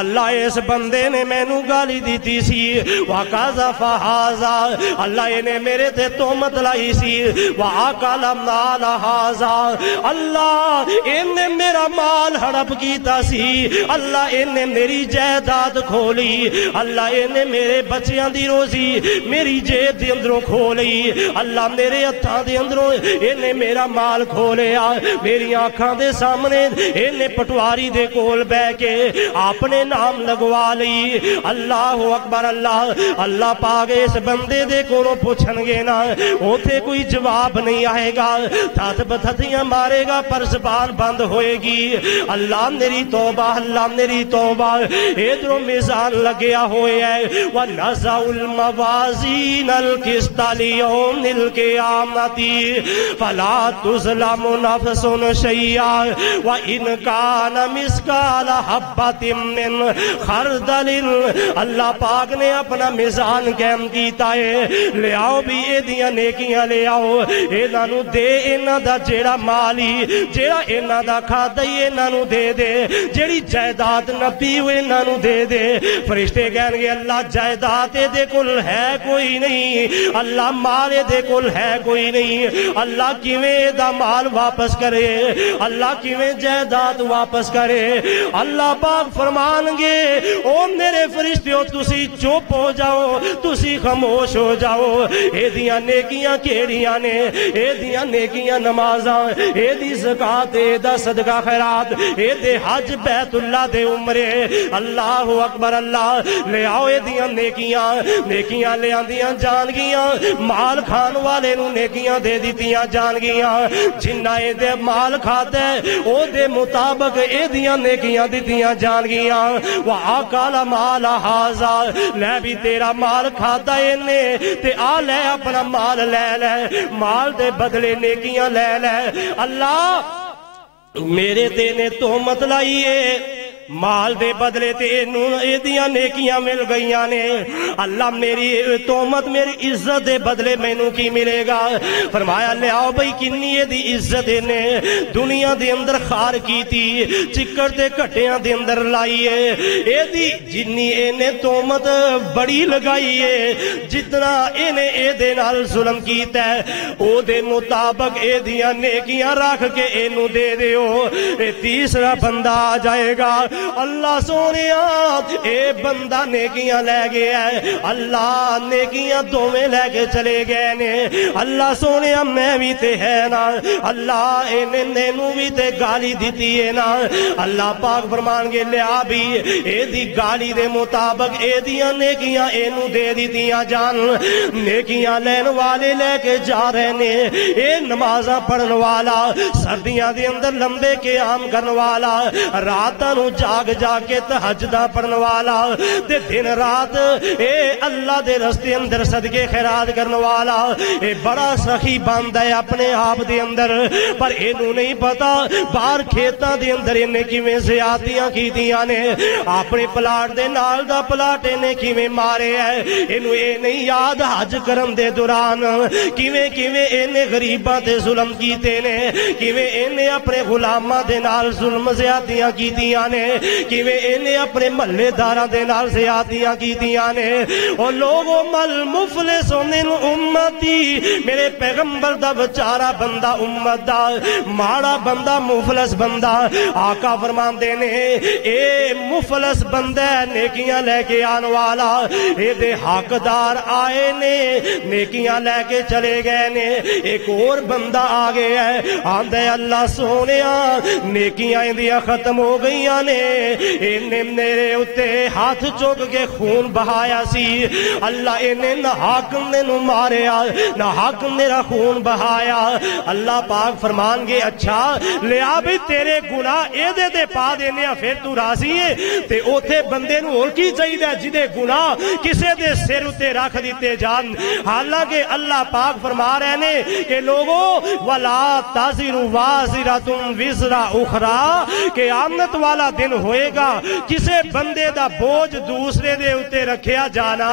اللہ اس بندے نے مینوں گالی دیتی سی. وقذف ھذا, اللہ نے میرے تے تہمت لائی سی. وَأَكَلَ مَالَ ھذا, اللہ انہیں میرا مال ہڑپ کیتا سی, اللہ انہیں میری جائیداد کھولی, اللہ انہیں میرے بچیاں دی روزی میری جیب دے اندروں کھولی, اللہ میرے ہتھاں دے اندروں انہیں میرا مال کھولیا, میری آنکھاں دے سامنے انہیں پٹواری دے کول بہ کے اپنے نام لگوا لی. اللہ اکبر. اللہ پاک اس بندے دے کولوں پوچھن گے نا, اوتھے کوئی جواب نہیں آئے گا, تھت بتھتیاں مارے گا پر زبان بند ہوئے گی. اللہ میری توبہ, اللہ میری توبہ. ادھروں میزان لگیا ہوئے ہے, وَنَزَعُ الْمَوَازِينَ الْقِسْطَ لِيَوْمِ الْقِيَامَةِ فَلَا تُظْلَمُ نَفْسٌ شَيْئًا وَإِنْ كَانَ مِثْقَالَ حَبَّةٍ مِّنْ خَرْدَلٍ. اللہ پاک نے اپنا میزان قائم کیتا ہے, لے آؤ بھی اے دیاں نیکیاں لے آؤ, انہاں نو دے, انہاں دا جیڑا مالی جیڑا انہاں دا کھادا ہی انہاں نو دے دے, جیڑی جائیداد نبی ہوئے انہاں نو دے دے. فرشتے کہن گے اللہ جائیداد دے کول ہے کوئی نہیں, اللہ مال دے کول ہے کوئی نہیں, اللہ کیویں دا مال واپس کرے, اللہ کیویں جائیداد واپس کرے. اللہ پاک فرمان گے او میرے فرشتیو تسی چپ ہو جاؤ, تسی خاموش ہو جاؤ. اے دیاں نیکیاں کیڑیاں نے, اے دیاں نیکیاں نمازاں, اے دی زکات, اے دا صدقہ خیرات, اے دے حج بیت اللہ دے عمرے. اللہ اکبر. اللہ لے آؤ اے دیاں نیکیاں, نیکیاں لے آندیاں جان گیاں, مال کھان والے نو نیکیاں دے دیتیاں جان گیاں, جنہ اے دے مال کھاتے او دے مطابق اے دیاں نیکیاں دیتیاں جان گیاں. وَأَكَلَ مَالَ ھذا, لے بھی تیرا مال کھاتا اے تے آ لے اپنا مال لے لے, مال دے بدلے نیکیاں لے لے. اللہ میرے تے نے تہمت لائی ہے, مال دے بدلے تے اے دیاں نیکیاں مل گئیاں نے. اللہ میری تہمت میری عزت دے بدلے مینوں کی ملے گا. فرمایا لے آؤ بھئی کنی اے دی عزت نے دنیا دے اندر خار کیتی, چکر تے کٹیاں دے اندر لائی ہے. اے دی جنی اے نے تہمت بڑی لگائی ہے, جتنا اے نے اے دے نال ظلم کیتا ہے او دے مطابق اے دیاں نیکیاں رکھ کے اینو دے دیو. اے تیسرا بندہ آ جائے گا, اللہ سونیا اے بندہ نیکیاں لے گیا ہے، اللہ نیکیاں دوویں لے کے چلے گئے نے، اللہ سونیا میں بھی تے ہے نا، اللہ اینو بھی تے گالی دیتی ہے نا، اللہ پاک فرمان گے لیا بھی اے دی گالی دے مطابق اے دیاں نیکیاں اینو دے دیتیاں جان۔ نیکیاں لین والے لے کے جا رہے نے، اے نمازاں پڑھن والا، سردیاں دے اندر لمبے قیام کرن والا، راتاں نو جاگ جا کے تہجداں پڑھن والا، تے دن رات اے اللہ دے رستے اندر صدقے خیرات کرن والا، اے بڑا سخی بند ہے اپنے آپ دے اندر، پر اینو نہیں پتا باہر کھیتاں دے اندر انہیں کیویں زیادتیاں کیتیاں نے، اپنے پلاٹ دے نال دا پلاٹ انہیں کیویں مارے ہے، اینو اے نہیں یاد حج کرن دے دوران کیویں انہیں غریباں تے ظلم کیتے نے، کیویں انہیں اپنے غلاماں دے نال ظلم زیادتیاں کیتیاں نے، کیویں انہیں اپنے محلے داراں دے نال زیادتیاں کیتیاں نے۔ اور لوگوں مل مفلس من امتی، میرے پیغمبر دا بچارا بندہ امت دا ماڑا بندہ مفلس بندہ، آقا فرماندے نے اے مفلس بندہ نیکیاں لے کے آن والا، اے دے حقدار آئے نے نیکیاں لے کے چلے گئے نے، ایک اور بندہ آگے ہے آندے اللہ سونیا نیکیاں اندیاں ختم ہو گئیاں نے، انہیں میرے اتے ہاتھ چوک کے خون بہایا سی، اللہ انہیں نہ حق نے نو ماریا نہ حق میرا خون بہایا، اللہ پاک فرمان گے اچھا لیا بھی تیرے گناہ اے دے پا دینے پھر تو راضی ہے، تے اوتھے بندے نو اور کی چاہیے جدے گناہ کسے دے سر اتے رکھ دیتے جان۔ حالانکہ اللہ پاک فرما رہے نے کہ لوگوں وَلَا تَزِرُ وَازِرَةٌ وِزْرَ اُخْرَى، قیامت والا دن ہوئے گا کسے بندے دا بوجھ دوسرے دے اتے رکھیا جانا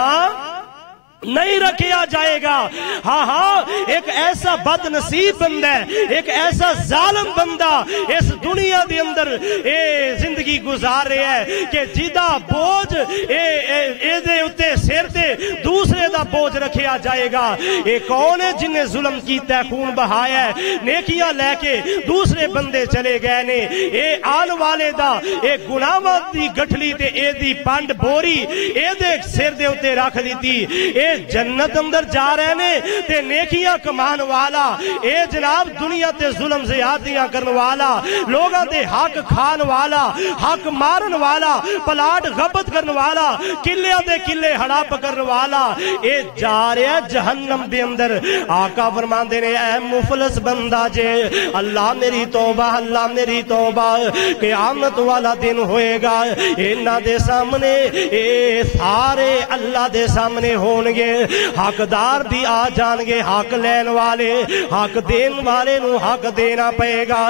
نہیں رکھیا جائے گا۔ ہاں ہاں ایک ایسا بد نصیب بندہ ہے، ایک ایسا ظالم بندہ اس دنیا دے اندر اے زندگی گزار رہا ہے کہ جدا بوجھ اے دے اتے سر تے دوسرے دا بوجھ رکھیا جائے گا۔ اے کون ہے جن نے ظلم کیتا ہے، خون بہایا ہے، نیکیاں لے کے دوسرے بندے چلے گئے نے، اے آن والے دا اے گناہاں دی گٹھلی تے اے دی پانڈ بوری اے دے سر دے اتے رکھ دیتی، اے جنت اندر جا رہے نے تے نیکیاں کمان والا، اے جناب دنیا تے ظلم زیادتیاں کرن والا، لوگاں تے حق کھان والا، حق مارن والا، پلاٹ غبط کرن والا، قلعے دے قلعے ہڑپ کرن والا، اے جا رہا جہنم دے اندر۔ آقا فرماندے نے اے مفلس بندہ جے، اللہ میری توبہ، اللہ میری توبہ، قیامت والا دن ہوئے گا، انہاں دے سامنے اے سارے اللہ دے سامنے ہون گے، حقدار بھی آ جان گے، حق لین والے، حق دین والے نو حق دینا پئے گا۔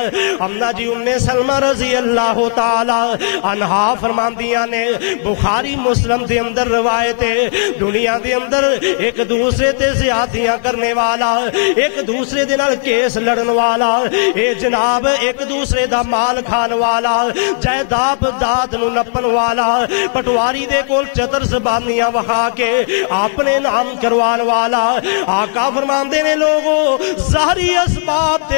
امنا جی ام سلمہ رضی اللہ تعالی عنہا فرماندیاں نے، بخاری مسلم دے اندر روایت ہے، دنیا دے اندر ایک دوسرے تے زیادتیاں کرنے والا، ایک دوسرے دے نال کیس لڑن والا، اے جناب ایک دوسرے دا مال کھان والا، جائیداد داد نو نپن والا، پٹواری دے کول چتر زبانیاں وکھا کے اپنے نام کروان والا۔ آقا فرماندے نے لوگوں ظاہری اسباب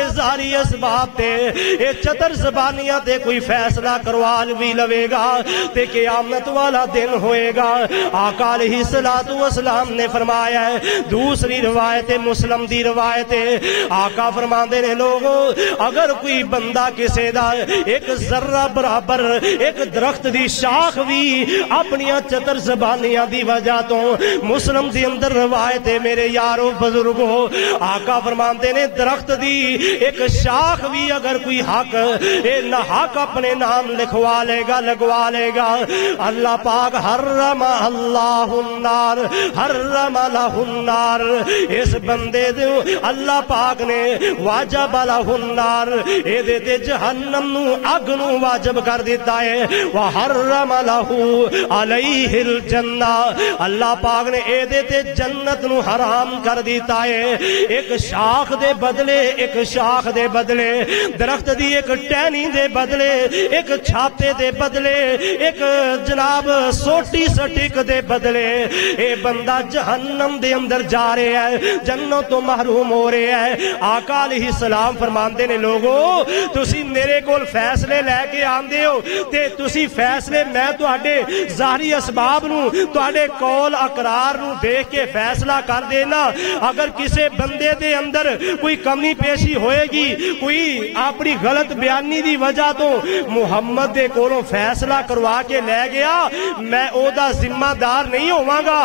تے اے چتر زبانیاں تے کوئی فیصلہ کروان بھی لوے گا تے قیامت والا دن ہوئے گا۔ آقا علیہ الصلوۃ والسلام نے فرمایا ہے، دوسری روایت مسلم دی روایت ہے، آقا فرماندے نے لوگوں اگر کوئی بندہ کسے دا ایک ذرہ برابر ایک درخت دی شاخ بھی اپنی چتر زبانیاں دی وجہ تو مسلم دی اندر روایت ہے میرے یارو بزرگوں، آقا فرماندے نے درخت دی ایک شاخ بھی اگر کوئی حق اے نہ حق اپنے نام لکھوا لے گا لگوا لے گا، اللہ پاک حرم اللہ النار، حرم لہ النار، اس بندے دے اللہ پاک نے واجب لہ النار، اے دے تے جہنم نو اگ نو واجب کر دیتا ہے، وحرم لہ علیہ الجنہ، اللہ پاک نے اے دے تے جنت نو حرام کر دیتا ہے۔ ایک شاخ دے بدلے، ایک شاخ دے بدلے، درخت دی ایک ٹہنی دے بدلے، ایک چھاپے دے بدلے، ایک جناب سوٹی سٹک دے بدلے، اے بندہ جہنم دے اندر جا رہے ہیں، جنت تو محروم ہو رہے ہیں۔ آقا علیہ السلام فرماندے نے لوگو تسی میرے کول فیصلے لے کے آندے ہو تے تسی فیصلے میں تواڈے ظاہری اسباب نو تواڈے قول اقرار نو دیکھ کے فیصلہ کر دینا۔ اگر کسے بندے دے اندر کوئی کمی پیشی ہوئے گی، کوئی اپنی غلط بیانی دی وجہ تو محمد دے کولوں فیصلہ کروا کے لے گیا، میں او دا ذمہ دار نہیں ہوواں گا،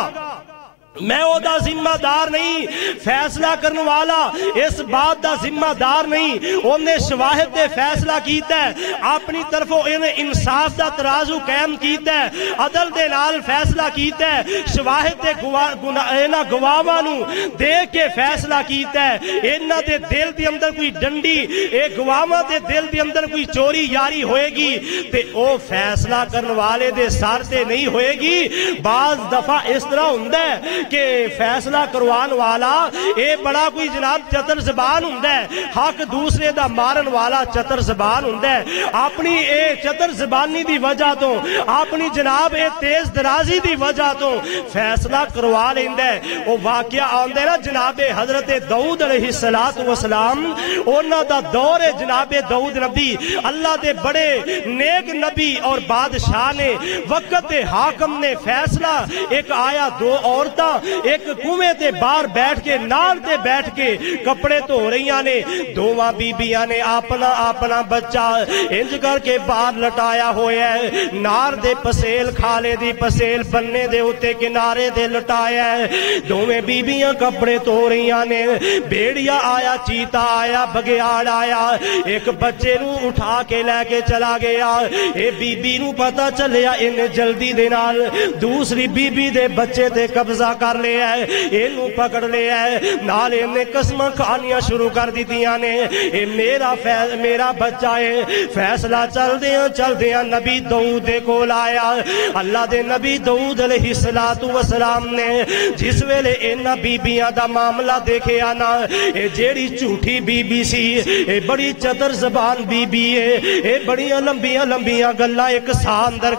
میں او دا ذمہ دار نہیں، فیصلہ کرنے والا اس بات دا ذمہ دار نہیں، انہیں شواہد دے فیصلہ کیتا ہے، اپنی طرفوں انہیں انصاف دا ترازو قائم کیتا ہے، عدل دے نال فیصلہ کیتا ہے، شواہد دے گواہاں نو دیکھ کے فیصلہ کیتا ہے۔ انہاں دے دل دے اندر کوئی ڈنڈی، اے گواہاں دے دل دے اندر کوئی چوری یاری ہوئے گی تے او فیصلہ کرنے والے دے سر تے نہیں ہوئے گی۔ بعض دفعہ اس طرح ہوندا ہے کہ فیصلہ کروان والا اے بڑا کوئی جناب چتر زبان ہوندا ہے، حق دوسرے دا مارن والا چتر زبان ہوندا ہے، اپنی اے چتر زبانی دی وجہ تو اپنی جناب اے تیز درازی دی وجہ تو فیصلہ کروا لیندا ہے۔ او واقعہ آندا ہے نا جناب حضرت داؤد علیہ السلام، انہاں دا دور ہے جناب داؤد نبی، اللہ دے بڑے نیک نبی اور بادشاہ نے، وقت حاکم نے فیصلہ، ایک آیا دو عورتاں ایک کنویں تے باہر بیٹھ کے نال تے بیٹھ کے کپڑے دھو رہیاں نے، دوواں بیبیاں نے اپنا اپنا بچہ انج کر کے باہر لٹایا ہویا ہے، نار دے پسیل کھالے دی پسیل بننے دے اتے کنارے دے لٹایا ہے، دوویں بیبیاں کپڑے دھو رہیاں نے، بھیڑیا آیا، چیتا آیا، بگیاڑ آیا، ایک بچے نو اٹھا کے لے کے چلا گیا، اے بی بی نو پتہ چلیا انہیں جلدی دے نال دوسری بی بی دے بچے تے قبضہ کر لیا ہے، انہوں پکڑ لیا ہے، نال انہیں قسمہ کھانیاں شروع کر دی دیاں نے، اے میرا بچہ ہے۔ فیصلہ چل دیاں نبی داؤد دے کول آیا، اللہ دے نبی داؤد علیہ السلام نے جس ویلے انہاں بیبیاں دا معاملہ دیکھے آنا، اے جیڑی جھوٹی بی بی سی، اے بڑی چتر زبان بی بی ہے، اے بڑیاں لمبیاں گلاں ایک ساندر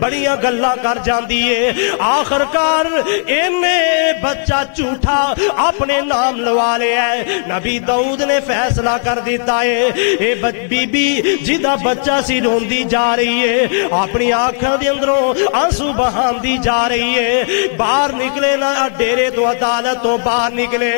بڑیاں گلاں کر جاندی ہے، آخرکار انہیں بچہ جھوٹا اپنے نام لوا لیا ہے۔ نبی داؤد نے فیصلہ کر دیتا ہے، اے بی بی جدا بچہ سی روندی جا رہی ہے، اپنی آنکھاں دے اندروں آنسو بہاندی جا رہی ہے، باہر نکلے نہ ڈیرے تو عدالت تو باہر نکلے،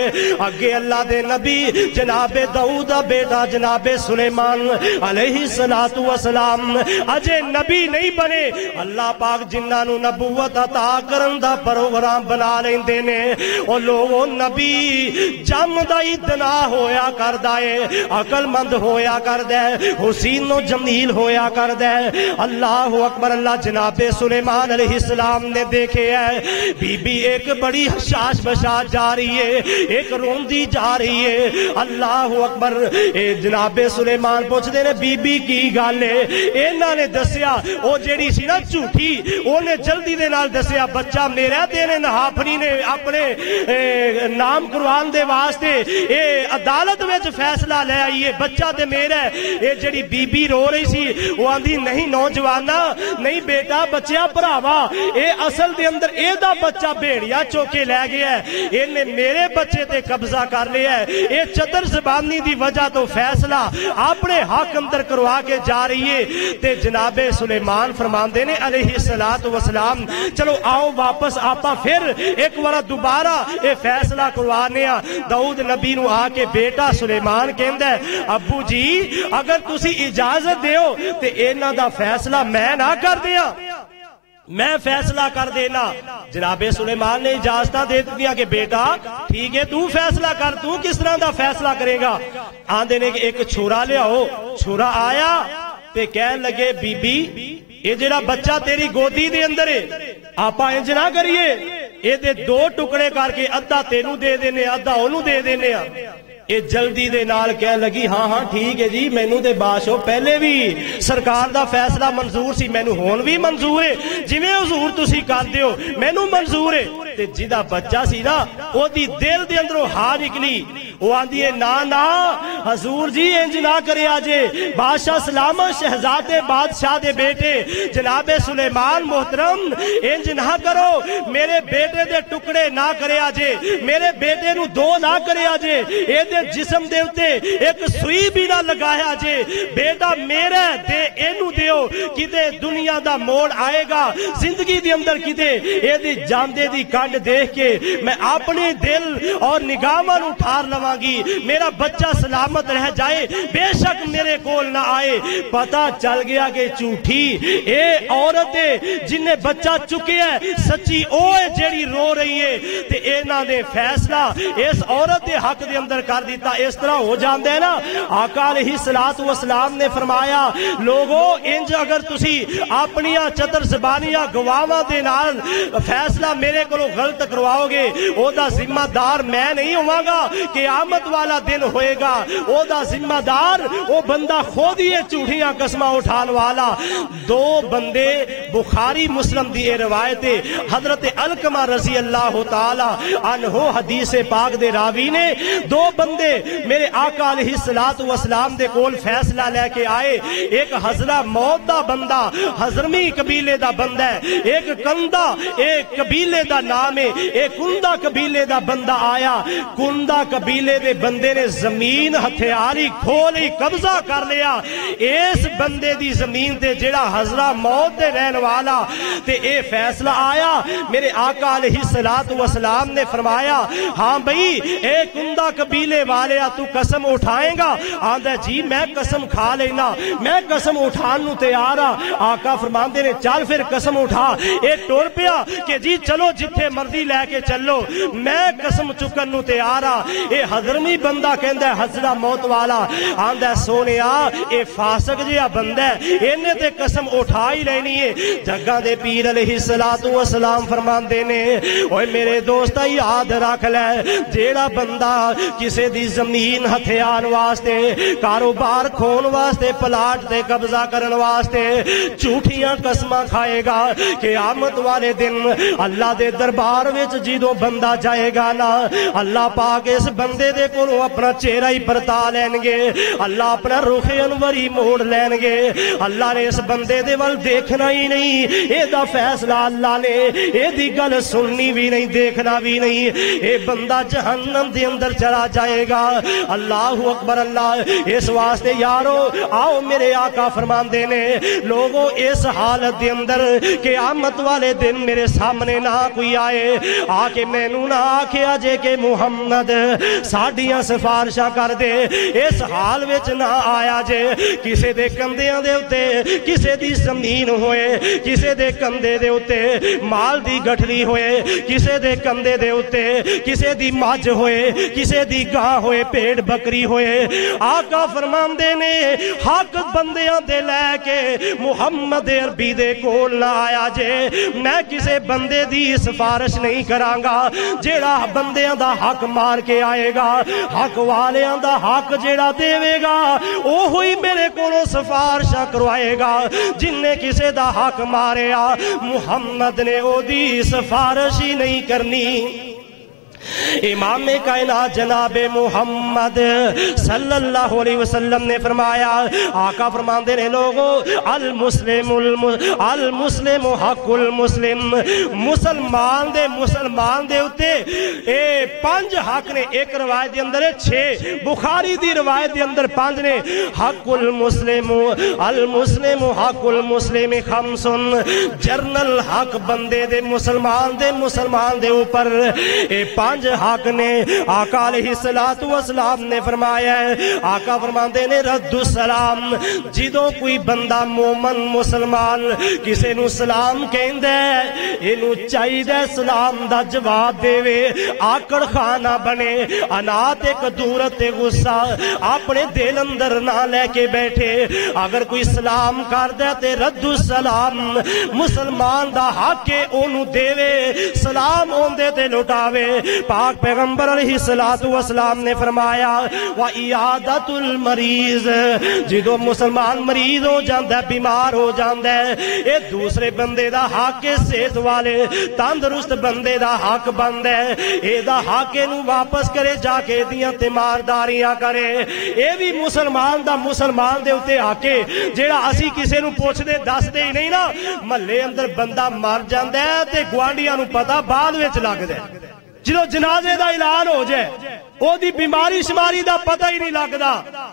اگے اللہ دے نبی جناب داؤد دا بیٹا جناب سلیمان علیہ السلام اجے نبی نہیں بنے، اللہ پاک جنہاں نو نبوت عطا کرن دا پروگرام بنا لیندے نے، او لوگوں نبی جم دا اتنا ہویا کردا ہے، عقل مند ہویا کردا ہے، حسین و جمیل ہویا کردا ہے۔ اللہ اکبر، اللہ جناب سلیمان علیہ السلام نے دیکھے ہے، بی بی ایک بڑی حشاش بشاش جا رہی ہے، ایک روندی جا رہی ہے، اللہ اکبر۔ اے جناب سلیمان پوچھ دے نے بی بی کی گل ہے، انہاں نے دسیا او جیڑی سی نا جھوٹی، اونے جلدی دے نال دسیا بچہ میرا دینے نہافنی نے اپنے نام قرآن دے واسطے اے عدالت وچ فیصلہ لے آئیے، بچہ تے میرا ہے۔ اے جڑی بی بی رو رہی سی وہ آندھی نہیں نوجوانا، نہیں بیٹا بچیا بھراوا، اے اصل دے اندر اے دا بچہ بھیڑیا چوکے لے گیا ہے، اے نے میرے بچے تے قبضہ کر لیا ہے، اے چتر زبانی دی وجہ تو فیصلہ اپنے حق اندر کروا کے جا رہی ہے۔ تے جناب سلیمان فرماندے نے علیہ السلام چلو آؤ واپس آپا پھر ایک بار دوبارہ اے فیصلہ کروانے ہاں۔ داؤد نبی نو آ کے بیٹا سلیمان کہندا ہے ابو جی اگر تسی اجازت دیو تے انہاں دا فیصلہ میں نہ کر دیاں، میں فیصلہ کر دینا۔ جناب سلیمان نے اجازت دے دیا کہ بیٹا ٹھیک ہے تو فیصلہ کر، تو کس طرح دا فیصلہ کرے گا؟ آندے نے کہ ایک چھوڑا لیاؤ، چھوڑا آیا تے کہن لگے بی بی یہ جڑا بچہ تیری گودی دے اندر ہے آپا انج نہ کریے، یہ دے دو ٹکڑے کر کے ادھا تینوں دے دینے ادھا انہوں دے دینے۔ یہ جلدی دے نال کہہ لگی ہاں ہاں ٹھیک ہے جی، مینوں تے بادشاہ پہلے بھی سرکار دا فیصلہ منظور سی، مینوں ہون بھی منظور ہے، جویں حضور تسی کر دیو مینوں منظور ہے۔ تے جدا بچہ سی نا او دی دل دے اندروں ہا نکلی وہ آندی ہے نا نا حضور جی انج نہ کرے آجے بادشاہ سلامت شہزادے بادشاہ دے بیٹے جناب سلیمان محترم انج نہ کرو میرے بیٹے دے ٹکڑے نہ کرے آجے میرے بیٹے نو دو نہ کرے آجے اے دے جسم دے اتے ایک سوئی بھی نہ لگایا آجے بیٹا میرے دے اینو دیو کدے دنیا دا موڑ آئے گا زندگی دی اندر کدے اے دی جاندے دی کانڈ دیکھ کے میں اپنے دل اور نگاہاں نو ٹھار لواں گی میرا بچہ سلامت رہ جائے بے شک میرے کول نہ آئے پتہ چل گیا کہ جھوٹھی اے عورت جن نے بچہ چکے ہے سچی اوے جیڑی رو رہی ہے تے اینا نے فیصلہ اس عورت دے حق دے اندر کر دیتا اس طرح ہو جاندے ہے نا آقا علیہ السلام نے فرمایا لوگو انج اگر تسی اپنیاں چتر زبانیاں گواواں دے نال فیصلہ میرے کو غلط کرواؤ گے او دا ذمہ دار میں نہیں ہوں گا قیامت والا دن ہوئے گا او دا ذمہ دار او بندہ خود ہی جھوٹیاں قسماں اٹھان والا دو بندے بخاری مسلم دی روایت حضرت علقمہ رضی اللہ تعالی عنہ حدیث پاک دے راوی نے دو بندے میرے آقا علیہ السلام دے کول فیصلہ لے کے آئے ایک حضرہ موت دا بندہ حضرمی قبیلے دا بندہ ہے ایک کندہ ایک قبیلے دا نام ہے ایک کندہ قبیلے دا بندہ آیا کندہ قبیلے دے بندے نے زمین ہتھیاری کھولی قبضہ کر لیا اس بندے دی زمین تے جڑا حضرہ موت دے رہن والا تے اے فیصلہ آیا میرے آقا علیہ السلام نے فرمایا ہاں بھئی اے کندہ قبیلے والے تو قسم اٹھائیں گا آندہ جی میں قسم کھا لینا میں قسم اٹھانو تیارا آقا فرماندے نے چل پھر قسم اٹھا اے ٹور پیا کہ جی چلو جتھے مرضی لے کے چلو میں قسم چکنو تیارا اے حضرمی بندہ کہندہ ہے حضرہ موت والا آندہ سونیا اے فاسق جیا بندہ ہے انہیں تے قسم اٹھا ہی لینی ہے جگہ دے پیر علیہ السلام فرماندے نے اوہ میرے دوستہ یاد رکھ لے جیڑا بندہ کسے دی زمین ہتھیان واسطے کاروبار کھون واسطے پلاٹ تے قبضہ کرن واسطے جھوٹیاں قسماں کھائے گا قیامت والے دن اللہ دے دربار وچ جدوں بندہ جائے گا نا اللہ پاک اس بندے دے کولوں اپنا چہرہ ہی پرتا لین گے اللہ اپنا رخ انوری موڑ لین گے اللہ نے اس بندے دے ول دیکھنا ہی نہیں اے دا فیصلہ اللہ نے اے دی گل سننی بھی نہیں دیکھنا بھی نہیں اے بندہ جہنم دے اندر چلا جائے گا اللہ اکبر اللہ اس واسطے یارو آؤ میرے آقا فرماندے نے لوگوں اس حالت دے اندر قیامت والے دن میرے سامنے نہ کوئی آئے آکے میں نو نہ آکے آجے کہ محمد ساڑیاں سفارشاں کر دے اس حال وچ نہ آیا جے کسے دے کندیاں دے اتے کسے دی زمین ہوئے کسے دے کندے دے اتے مال دی گٹھری ہوئے کسے دے کندے دے اتے کسے دی ماج ہوئے کسے دی گاہ ہوئے پیڑ بکری ہوئے آقا فرماندے نے حق بندیاں دے لے کے محمد عربی دے کول نہ آیا جے میں کسے بندے دی سفارش نہیں کرانگا جیڑا بندیاں دا حق مار کے آئے گا حق والیاں دا حق جیڑا دیوے گا او ہوئی میرے کولوں سفارشاں کروائے گا جن نے کسے دا حق ماریا محمد نے او دی سفارش ہی نہیں کرنی امام کائنات جناب محمد صلی اللہ علیہ وسلم نے فرمایا آقا فرماندے نے لوگو المسلم حق المسلم مسلمان دے اتے اے 5 حق نے ایک روایت دے اندر 6 بخاری دی روایت دے اندر 5 نے حق المسلم حق المسلم 5 جرنل حق بندے دے مسلمان دے اوپر اے 5 حق نے آقا علیہ السلام نے فرمایا ہے آقا فرماندے نے رد السلام جدوں کوئی بندہ مومن مسلمان کسے نو سلام کہندے اینو چاہیے سلام دا جواب دے آکڑ خانہ بنے انات ایک دورت غصہ اپنے دل اندر نہ لے کے بیٹھے اگر کوئی سلام کر دے تے رد السلام مسلمان دا حق ہے اونوں دے سلام اوندے تے لٹاوے پاک پیغمبر علیہ السلام نے فرمایا وَإِعَادَةُ الْمَرِيضِ جدو مسلمان مریض ہو جاندہ ہے بیمار ہو جاندہ ہے اے دوسرے بندے دا حق کے صحت والے تندرست بندے دا حق بند ہے اے دا حق نو واپس کرے جا کے دیاں تیمارداریاں کرے اے بھی مسلمان دے اتے آکے جیڑا اسی کسے نو پوچھ دے دس دے ہی نہیں نا محلے اندر بندہ مر جاندہ ہے تے گوانڈیاں نو پتہ بعد وچ لگ دے جدو جنازے دا اعلان ہو جائے او دی بیماری شماری دا پتہ ہی نہیں لگدا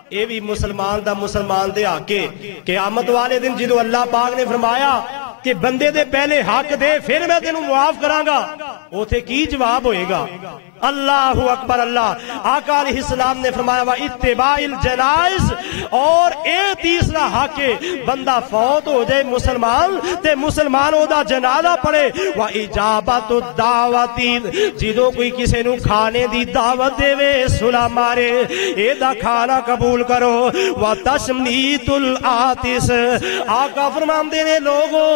اے بھی مسلمان دے آکے قیامت والے دن جدو اللہ پاک نے فرمایا کہ بندے دے پہلے حق دے پھر میں تینوں معاف کراں گا اوتھے کی جواب ہوئے گا اللہ اکبر اللہ آقا علیہ السلام نے فرمایا وَاتِّبَاعِ الْجَنَائِزِ اور اے تیسرا حق ہے بندہ فوت ہو جائے مسلمان تے مسلمان او دا جنازہ پڑھے وَإِجَابَةُ الدَّعْوَةِ جدو کوئی کسے نو کھانے دی دعوت دے وے سلا مارے اے دا کھانا قبول کرو وَتَشْمِيتُ الْعَاتِسِ آقا فرماندے نے لوگو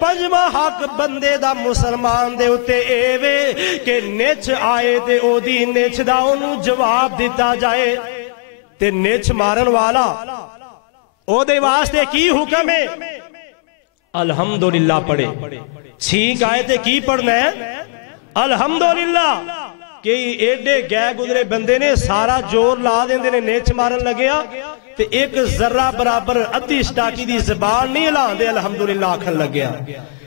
پنجواں حق بندے دا مسلمان دے اتے اے وے کہ نچ آئے تے او دی نچ دا انہوں جواب دیتا جائے تے نچ مارن والا او دے واسطے کی حکم ہے الحمدللہ پڑھے چھینک آئے تے کی پڑھنا ہے الحمدللہ کہ ایڈے گئے گزرے بندے نے سارا جور لا دیں نے نیچ مارن لگیا تے ایک ذرہ برابر ادھی سٹاکی دی زبان نہیں ہلا دے الحمدللہ آکھن لگیا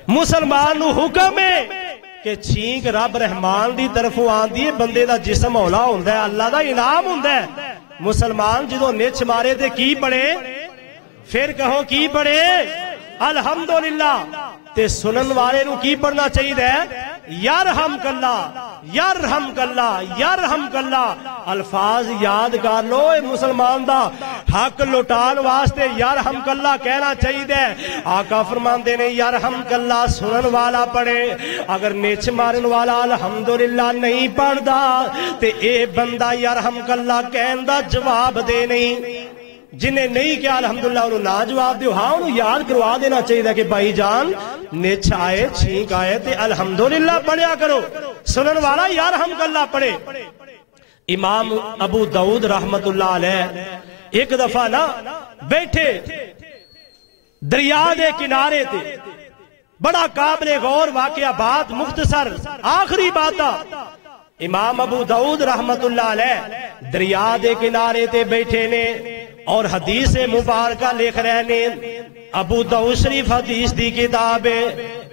مسلمان نو حکم ہے کہ چھینک رب رحمان دی طرفوں آن دیئے بندے دا جسم اولا ہوندہ ہے اللہ دا انعام ہوندہ ہے مسلمان جدو نیچ مارے تے کی پڑھے پھر کہو کی پڑھے الحمدللہ تے سنن والے نو کی پڑھنا چاہیے ہے یرحمک اللہ یرحمک اللہ یرحمک اللہ الفاظ یاد کر لو اے مسلمان دا حق لٹان واسطے یرحمک اللہ کہنا چاہیے آقا فرماندے نے یرحمک اللہ سنن والا پڑھے اگر نیچ مارن والا الحمدللہ نہیں پڑھ دا تے اے بندہ یرحمک اللہ کہن دا جواب دے نہیں جنہیں نہیں کیا الحمدللہ انہوں نہ جواب دیو ہاں انہوں یاد کروا دینا چاہیے کہ بھائی جان نیچ آئے چھینک آئے تے الحمدللہ پڑھیا کرو سنن والا یرحمک اللہ پڑھے امام ابو داؤد رحمت اللہ علیہ ایک دفعہ نا بیٹھے دریا دے کنارے تے بڑا قابل غور واقعہ بات مختصر آخری باتا امام ابو داؤد رحمت اللہ علیہ دریا دے کنارے تے بیٹھے نے اور حدیث مبارکہ لکھ رہے نے ابو داؤد شریف حدیث دی کتاب ہے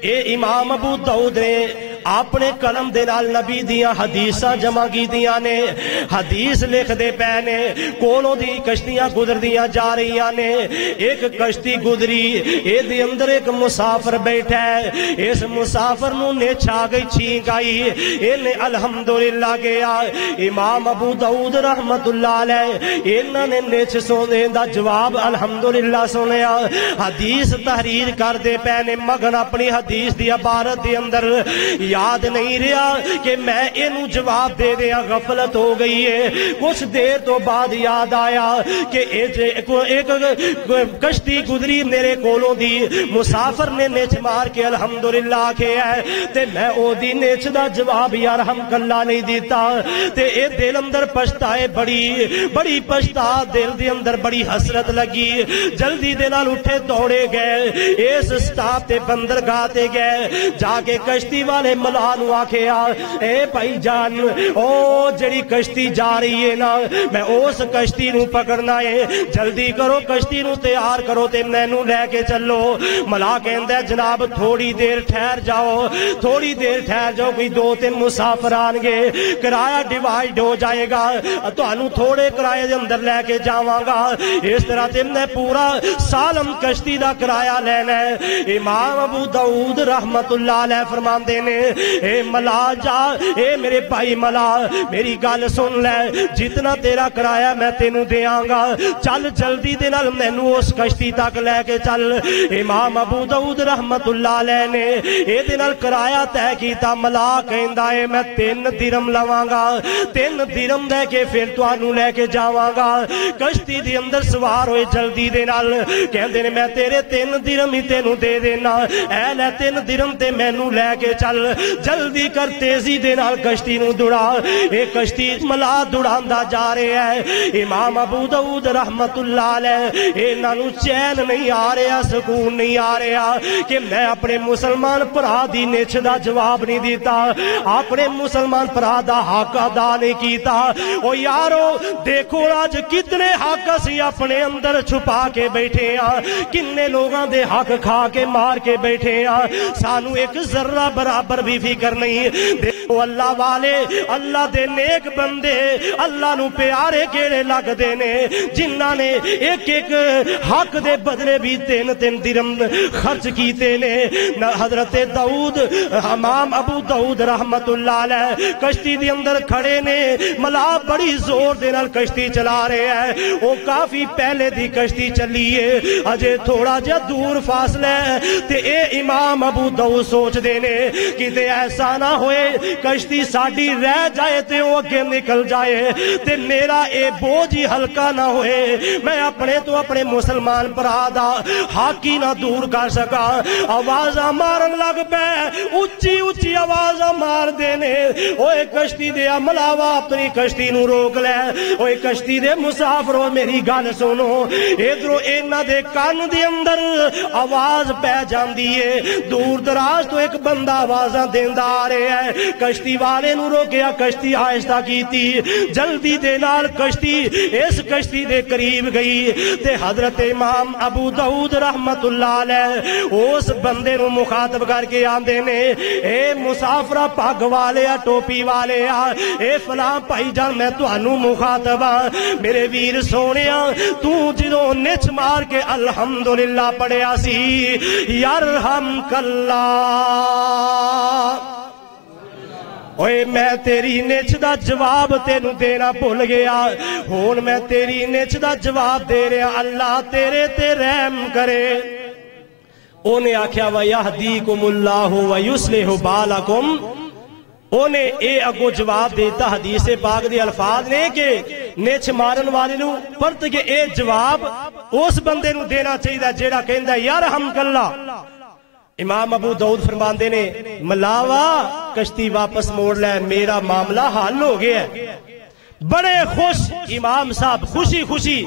اے امام ابو داؤد نے اپنے قلم دے نال نبی دیاں حدیثاں جمع کی دیاں نے حدیث لکھ دے پینے کولوں دی کشتیاں گزر دیاں جا رہیاں نے ایک کشتی گزری اے دے اندر ایک مسافر بیٹھا ہے اس مسافر نو نیچ آ گئی چھینک آئی انہیں الحمدللہ گیا امام ابو داؤد رحمت اللہ علیہ انہوں نے نیچ سونے دا جواب الحمدللہ سنیا حدیث تحریر کر دے پینے مگن اپنی حدیث دی عبارت دی اندر یاد نہیں رہا کہ میں انہوں جواب دے دیا غفلت ہو گئی ہے کچھ دیر تو بعد یاد آیا کہ ایک کشتی گزری میرے کولوں دی مسافر نے نیچ مار کے الحمدللہ کیا ہے تے میں او دی نیچ دا جواب یرحمک اللہ نہیں دیتا تے اے دل اندر پشتائے بڑی پشتا دل دی اندر بڑی حسرت لگی جلدی دے نال اٹھے دوڑے گئے اس سٹاپ تے بندرگاہ تے گئے جا کے کشتی والے ملانو آکھیا اے بھائی جان او جڑی کشتی جا رہی ہے نا میں اس کشتی نو پکڑنا ہے جلدی کرو کشتی نو تیار کرو تے میں نو لے کے چلو ملا کہندہ جناب تھوڑی دیر ٹھہر جاؤ کوئی 2-3 مسافر آن گے کرایہ ڈیوائیڈ ہو جائے گا تو انو تھوڑے کرایہ دے اندر لے کے جاواں گا اس طرح تے میں پورا سالم کشتی دا کرایہ لینا ہے امام ابو داؤد رحمت اللہ علیہ فرمان دینے اے ملا جا اے میرے بھائی ملا میری گال سن لے جتنا تیرا کرایہ میں تینوں دیاں گا چل جلدی دے نال مینوں اس کشتی تک لے کے چل امام ابو داؤد رحمت اللہ علیہ نے اے دے نال کرایہ طے کیتا ملا کہندا اے میں 3 درہم لواں گا 3 درہم دے کے پھر تانوں لے کے جاواں گا کشتی دے اندر سوار ہوئے جلدی دے نال کہندے نے میں تیرے 3 درہم ہی تینوں دے دینا اے لے 3 درہم تے مینوں لے کے چل جلدی کر تیزی دے نال کشتی نو دوڑا اے کشتی ملا دوڑاندا جا رہا ہے امام ابو داؤد رحمت اللہ علیہ انہاں نو چین نہیں آ رہا سکون نہیں آ رہا کہ میں اپنے مسلمان پرا دی نچ دا جواب نہیں دیتا اپنے مسلمان پرا دا حق ادا نہیں کیتا او یارو دیکھو آج کتنے حق اسی اپنے اندر چھپا کے بیٹھے ہیں کنے لوگاں دے حق کھا کے مار کے بیٹھے ہیں سانو ایک ذرہ برابر بھی فکر نہیں دیکھو اللہ والے اللہ دے نیک بندے اللہ نو پیارے کیڑے لگ دینے جنہاں نے ایک ایک حق دے بدلے بھی 3 درہم خرچ کیتے نے حضرت داؤد امام ابو داؤد رحمت اللہ علیہ کشتی دے اندر کھڑے نے ملا بڑی زور دے نال کشتی چلا رہے ہیں وہ کافی پہلے دی کشتی چلی ہے اجے تھوڑا جا دور فاصلہ ہے تے اے امام ابو داؤد سوچ دینے کہ تے ایسا نہ ہوئے کشتی ساڑی رہ جائے تے وہ اگے نکل جائے تے میرا اے بوجھ ہلکا نہ ہوئے میں اپنے تو اپنے مسلمان پرادا حاکی نہ دور کر سکا آوازہ مارن لگ پہ اچھی اچھی آوازہ مار دینے اوے کشتی دے عملاوہ اپنی کشتی نو روک لے اوے کشتی دے مسافروں میری گل سنو ادھرو اینا دے کان دے اندر آواز پہ جان دیئے دور دراز تو ایک بندہ آوازہ دیندہ آ رہے ہیں کشتی والے نو روکیا کشتی آہستہ کی تھی جلدی دے نال کشتی اس کشتی دے قریب گئی تے حضرت امام ابو داؤد رحمت اللہ علیہ اس بندے نو مخاطب کر کے آندے نے اے مسافرہ پاگ والے ٹوپی والے اے فلاں بھائی جان میں تو انو مخاطب میرے ویر سونیا تو جنہوں نچ مار کے الحمدللہ پڑھیا سی یرحمک اللہ اوے میں تیری نچ دا جواب تینو دینا بھول گیا ہون میں تیری نچ دا جواب دے رہا اللہ تیرے تے رحم کرے اونے آکھیا وَيَهْدِيكُمُ اللَّهُ وَيُصْلِحُ بَالَكُمْ اونے اے اگو جواب دیتا حدیث پاک دے الفاظ نے کہ نیچ مارن والے نو پرت کے اے جواب اس بندے نو دینا چاہیے جیڑا کہندا یرحمک اللہ امام ابو داؤد فرماندے نے ملاوا کشتی واپس موڑ لے میرا معاملہ حل ہو گیا ہے بڑے خوش امام صاحب خوشی خوشی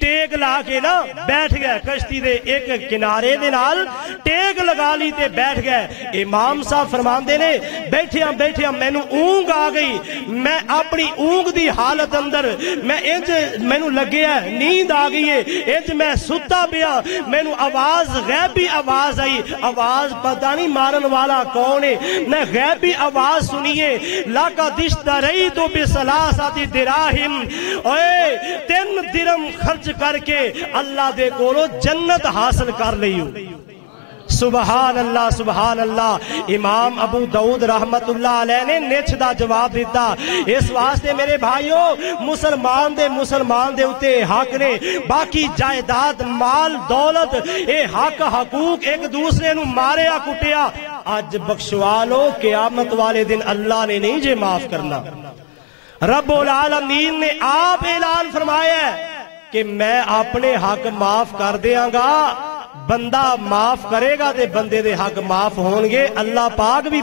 ٹیک لا کے نا بیٹھ گئے کشتی دے ایک کنارے دے نال ٹیک لگا لی تے بیٹھ گئے امام صاحب فرماندے نے بیٹھیاں میں نو اونگ آ گئی میں اپنی اونگ دی حالت اندر میں انج میں نو لگے ہے نیند آ گئی ہے انج میں ستا پیا میں نو آواز غیبی آواز آئی آواز پتہ نہیں مارن والا کون ہے میں غیبی آواز سنیے لاکا دشتہ رہی تو بسلاساتی دراہم اوے 3 درہم خرچ کر کے اللہ دے کولو جنت حاصل کر لیو سبحان اللہ امام ابو داؤد رحمت اللہ علیہ نے نچ دا جواب دیتا اس واسطے میرے بھائیو مسلمان دے اتے حق نے باقی جائیداد مال دولت اے حق حقوق ایک دوسرے نو ماریا کٹیا آج بخشوالو قیامت والے دن اللہ نے نہیں جے معاف کرنا رب العالمین نے آپ اعلان فرمایا ہے کہ میں اپنے حق معاف کر دیاں گا بندہ معاف کرے گا تے بندے دے حق معاف ہون گے اللہ پاک بھی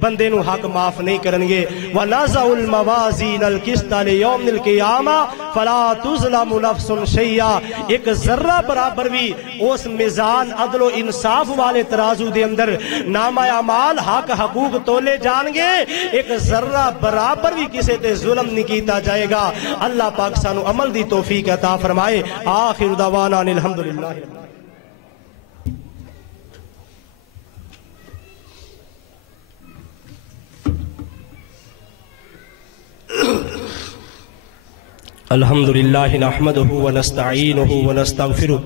بندے نو حق معاف نہیں کرن گے وَنَزَعُ الْمَوَازِينَ الْقِسْطَ لِيَوْمِ الْقِيَامَةِ فَلَا تُظْلَمُ نَفْسٌ شَيْئًا ایک ذرہ برابر بھی اس میزان عدل و انصاف والے ترازو دے اندر نامہ اعمال حق حقوق تولے جان گے ایک ذرہ برابر بھی کسے تے ظلم نہیں کیتا جائے گا اللہ پاک سانو عمل دی توفیق عطا فرمائے آخر دعوانا الحمدللہ الحمد لله نحمده ونستعينه ونستغفره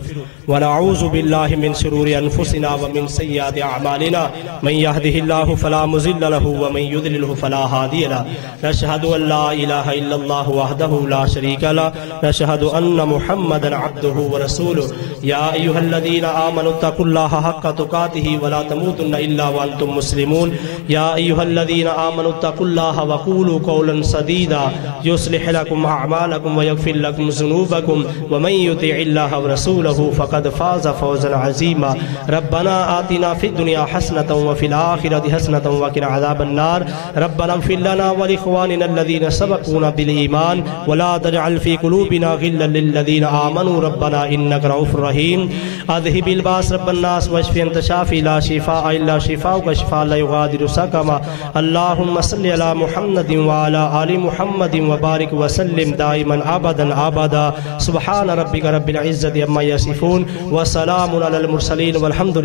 ونعوذ بالله من شرور أنفسنا ومن سيئات أعمالنا من يهده الله فلا مضل له ومن يضلل فلا هادي له نشهد أن لا إله إلا الله وحده لا شريك له نشهد أن محمدا عبده ورسوله يا أيها الذين آمنوا اتقوا الله حق تقاته ولا تموتن إلا وأنتم مسلمون يا أيها الذين آمنوا اتقوا الله وقولوا قولا سديدا يصلح لكم أعمالكم ويغفر لكم ذنوبكم ومن يطع الله ورسوله فقد فقد فاز فوزا عظيما. ربنا آتنا في الدنيا حسنة وفي الآخرة حسنة وقنا عذاب النار. ربنا اغفر لنا ولإخواننا الذين سبقونا بالإيمان ولا تجعل في قلوبنا غلا للذين آمنوا ربنا إنك رؤوف رحيم. اذهب الباس رب الناس واشف أنت شافي لا شفاء إلا شفاؤك شفاء لا يغادر سقما. اللهم صل على محمد وعلى آل محمد وبارك وسلم دائما أبدا. سبحان ربك رب العزة عما يصفون وسلام على المرسلين والحمد لله.